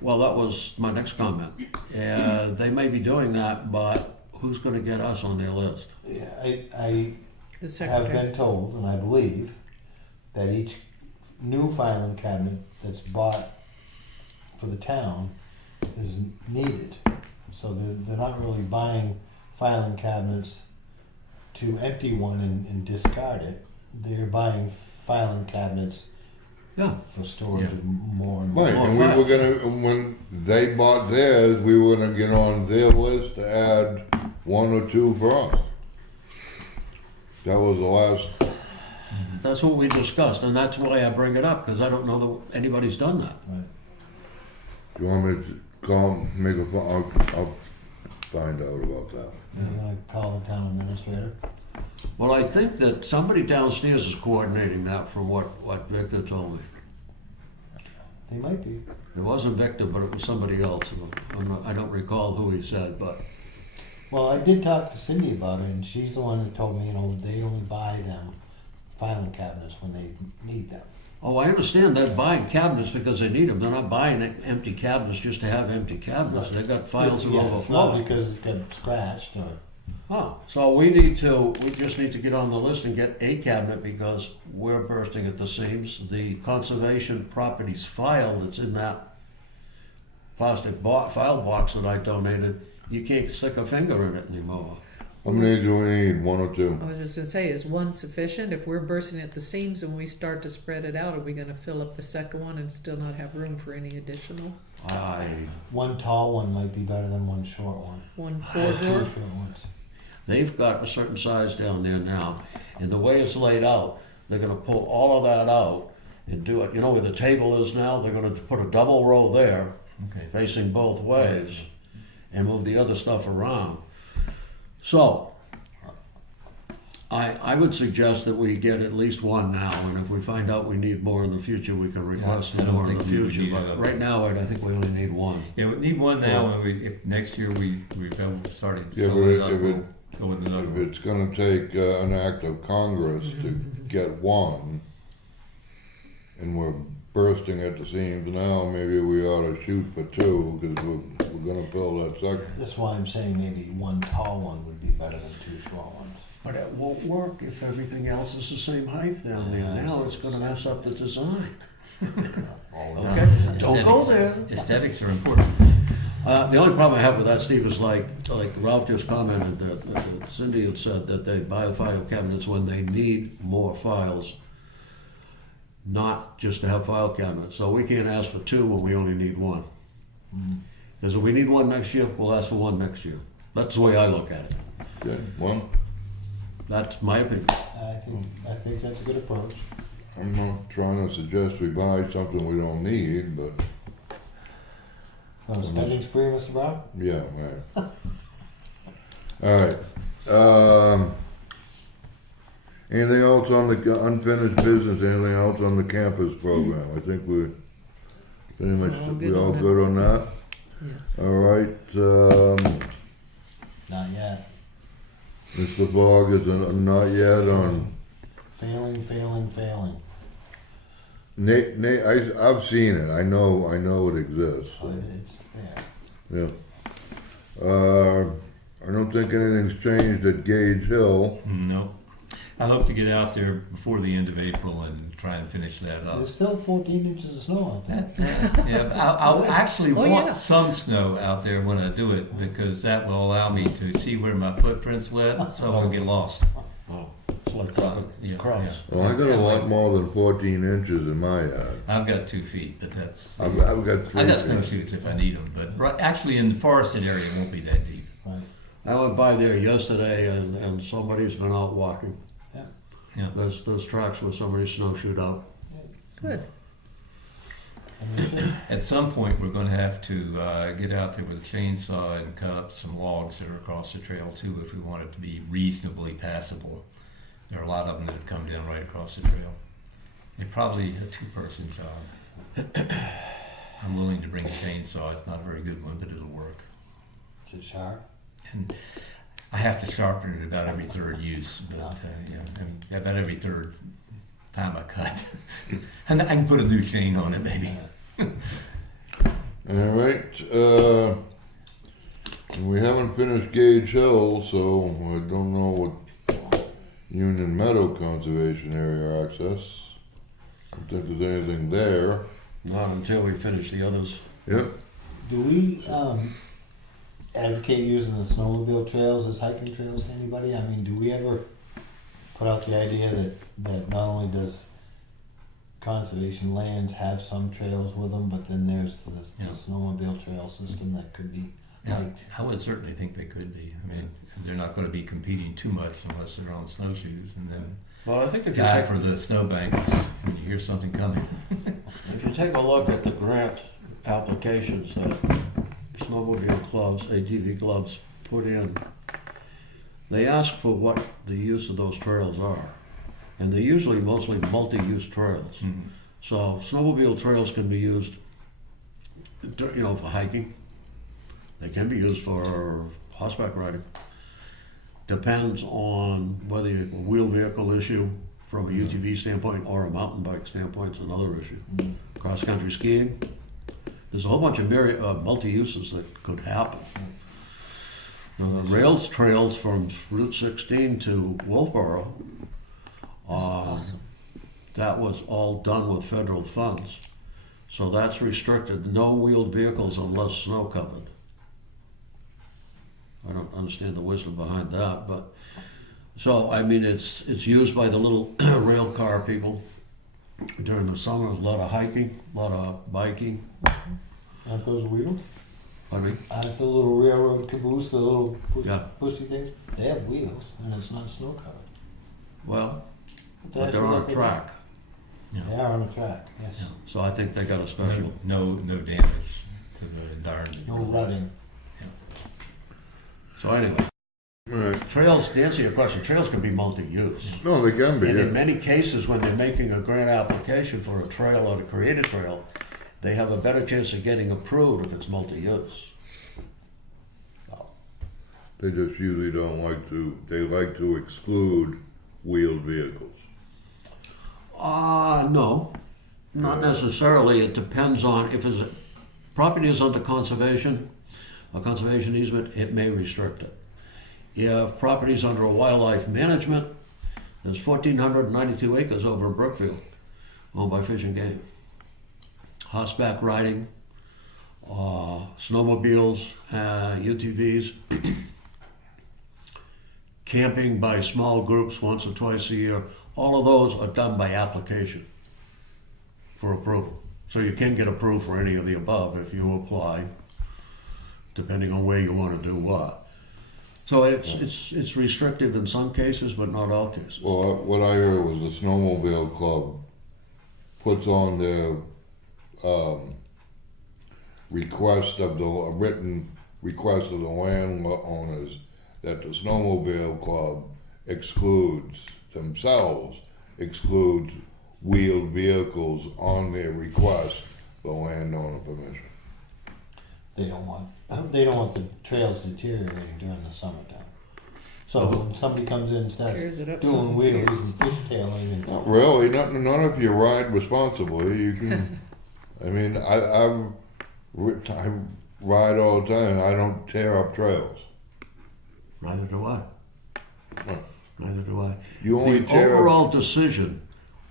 Well, that was my next comment. They may be doing that, but who's gonna get us on their list? Yeah, I The have secretary. been told, and I believe, that each new filing cabinet that's bought for the town is needed. So they're not really buying filing cabinets to empty one and discard it. They're buying filing cabinets Yeah. for storage Yeah. of more and more. right, and we were gonna, and when they bought theirs, we were gonna get on their list to add one or two for us. That was the last, That's what we discussed, and that's why I bring it up, because I don't know that anybody's done that. Right. do you want me to call, make a phone, I'll find out about that. You're gonna call the town administrator? Well, I think that somebody downstairs is coordinating that from what Victor told me. They might be. It wasn't Victor, but it was somebody else. I don't recall who he said, but Well, I did talk to Cindy about it, and she's the one that told me, they only buy them filing cabinets when they need them. oh, I understand they're buying cabinets because they need them. They're not buying empty cabinets just to have empty cabinets. They've got files that Yeah, it's not overflow. because it's got scratched or. Oh, so we just need to get on the list and get a cabinet because we're bursting at the seams. The conservation properties file that's in that plastic file box that I donated, you can't stick a finger in it anymore. How many do we need, one or two? I was just gonna say, is one sufficient? If we're bursting at the seams and we start to spread it out, are we gonna fill up the second one and still not have room for any additional? One tall one might be better than one short one. One Or four two drawer? short ones. They've got a certain size down there now, and the way it's laid out, they're gonna pull all of that out and do it, where the table is now, they're gonna put a double row there, Okay. facing both ways, and move the other stuff around. So, I would suggest that we get at least one now, and if we find out we need more in the future, we can request I don't more in the think we would future, need but another. right now, I think we only need one. Yeah, we need one now, and if next year we've started Yeah, but filling it up, if we'll go with another If one. it's gonna take an act of Congress to get one, and we're bursting at the seams now, maybe we ought to shoot for two, because we're gonna fill that second. That's why I'm saying maybe one tall one would be better than two short ones. But it won't work if everything else is the same height down there. Yeah, Now it's gonna mess up the design. Oh, No, Okay, don't go there. Aesthetics are important. The only problem I have with that, Steve, is like Ralph just commented that Cindy had said that they buy file cabinets when they need more files, not just to have file cabinets. So we can't ask for two when we only need one. Because if we need one next year, we'll ask for one next year. That's the way I look at it. Okay, one, That's my opinion. I think that's a good approach. I'm not trying to suggest we buy something we don't need, but, On a spending spree, Mr. Brown? yeah, right. Alright, anything else on the unfinished business, anything else on the campus program? I think we're pretty much, We're all we good all on that. good on that? Yes. All right, Not yet. Mr. Fogg is not yet on. Failing. Nate, I've seen it. I know it exists. But it's there. Yeah. I don't think anything's changed at Gage Hill. No. I hope to get out there before the end of April and try and finish that up. There's still 14 inches of snow out there. Yeah, but I actually Oh, want yeah. some snow out there when I do it because that will allow me to see where my footprints went, so I won't get lost. Oh, it's like Yeah, crops. Well, I got a lot more than 14 inches in my yard. I've got 2 feet, but that's. I've got 3 I got feet. snowshoes if I need them, but actually in the forested area it won't be that deep. Right. I went by there yesterday and somebody's been out walking. Yeah. Yeah. There's tracks where somebody snowshoed out. Good. And you should- At some point, we're going to have to get out there with a chainsaw and cut up some logs that are across the trail too, if we want it to be reasonably passable. There are a lot of them that have come down right across the trail. It's probably a 2-person job. I'm willing to bring a chainsaw. It's not a very good one, but it'll work. Is it sharp? And I have to sharpen it about every 3rd use, but about every 3rd time I cut. And I can put a new chain on it, maybe. All right. We haven't finished Gage Hill, so I don't know what Union Meadow Conservation Area access. I don't think there's anything there. Not until we finish the others. Yep. Do we advocate using the snowmobile trails as hiking trails to anybody? I mean, do we ever put out the idea that not only does conservation lands have some trails with them, but then there's the snowmobile trail system that could be Yeah, hiked? I would certainly think they could be. I mean, they're not going to be competing too much unless they're on snowshoes. And then Well, I think if you guy take, for the snowbank, when you hear something coming. if you take a look at the grant applications that snowmobile clubs, ATV clubs put in, they ask for what the use of those trails are. And they're usually mostly multi-use trails. Mhm. So snowmobile trails can be used, for hiking. They can be used for horseback riding. Depends on whether you have a wheel vehicle issue from a UTV standpoint or a mountain bike standpoint is another issue. Cross-country skiing. There's a whole bunch of multi-uses that could happen. The rails trails from Route 16 to Wolfboro, that was all done with federal funds. So that's restricted, no wheeled vehicles unless snow covered. I don't understand the wisdom behind that, but, so, I mean, it's used by the little rail car people during the summer, a lot of hiking, a lot of biking. Aren't those wheeled? Pardon me? Aren't the little railroad caboose, the little Yeah. pushy things? They have wheels, and it's not snow covered. Well, What the but heck they're is on up a with track, that? They are on a track, yes. Yeah. so I think they got a special. No damage to the darn. No rutting. So anyway, All right. trails, to answer your question, trails can be multi-use. No, they can be. And in Yeah. many cases, when they're making a grant application for a trail or to create a trail, they have a better chance of getting approved if it's multi-use. They just usually don't like to. They like to exclude wheeled vehicles. No, not necessarily. It depends on if it's property is under conservation, a conservation easement, it may restrict it. If property is under a wildlife management, there's 1,492 acres over in Brookfield, owned by Fish and Game. Horseback riding, snowmobiles, UTVs, camping by small groups once or twice a year, all of those are done by application for approval. So you can get approved for any of the above if you apply, depending on where you want to do what. So it's restrictive in some cases, but not all cases. Well, what I heard was the snowmobile club puts on their request of the written request of the landowners that the snowmobile club excludes wheeled vehicles on their request for landowner permission. they don't want the trails deteriorating during the summertime. So when somebody comes in and starts Tears it up doing some. wheelies and fishtailing and Not really, not if you ride responsibly, you can, I mean, I ride all the time, I don't tear up trails. Neither do I. What? Neither do I. You only The tear up, overall decision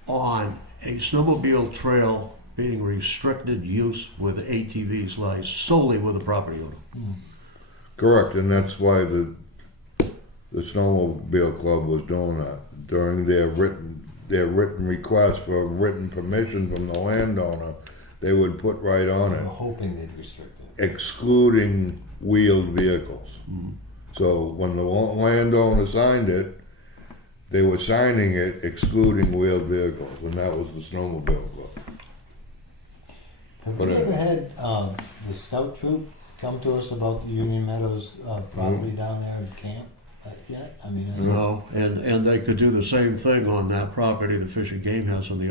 on a snowmobile trail being restricted use with ATVs lies solely with the property owner. correct, and that's why the snowmobile club was doing that. During their written request for written permission from the landowner, they would put right on they were it, hoping they'd restrict it. excluding wheeled vehicles. So when the landowner signed it, they were signing it excluding wheeled vehicles, and that was the snowmobile club. Have we Whatever. ever had the scout troop come to us about the Union Meadows property down there in camp yet? I mean, No, and they could do the same thing on that property the Fish and Game has on the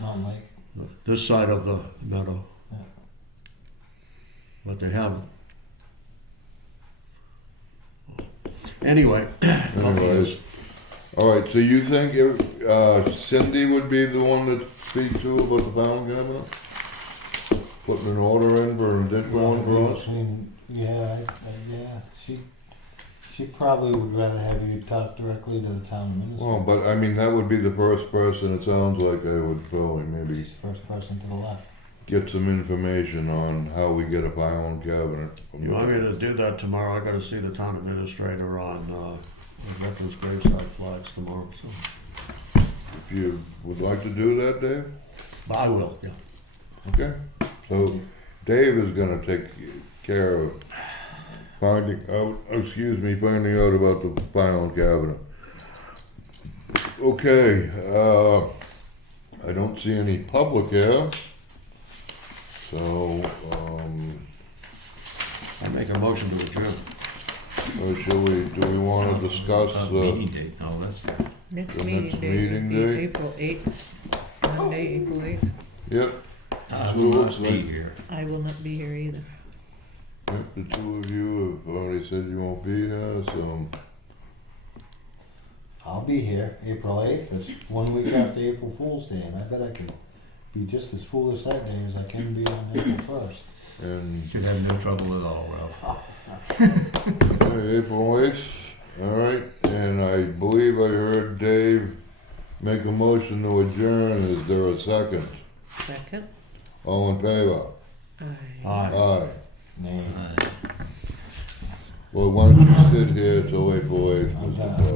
Mountain Lake. this side of the meadow. Yeah. But they haven't. Anyway. Anyways, all right, so you think if Cindy would be the one to speak to about the filing cabinet? Putting an order in for an additional one for us? Between, yeah, she probably would rather have you talk directly to the town Well, administrator. but I mean, that would be the first person, it sounds like I would probably maybe She's the first person to the left. get some information on how we get a filing cabinet. You want me to do that tomorrow? I gotta see the town administrator on the Veterans Graveside flags tomorrow, so. If you would like to do that, Dave? But I will, yeah. Okay, so Dave is gonna take care of finding out about the filing cabinet. Okay, I don't see any public here. So, I make a motion to adjourn. do we wanna discuss Meeting the, date, no, that's, Next The meeting next date meeting would be date? April 8th, Monday, April 8th. yep, I So will it not looks be like- here. I will not be here either. the two of you have already said you won't be here, so, I'll be here April 8th. It's 1 week after April Fool's Day, and I bet I can be just as foolish that day as I can be on April 1st. and Should have no trouble at all, Ralph. okay, April 8th, all right, and I believe I heard Dave make a motion to adjourn. Is there a second? Second? All in favor? Aye. Aye. Aye. Nay. Aye. Well, why don't you sit here till April 8th, I'm Mr. done. President?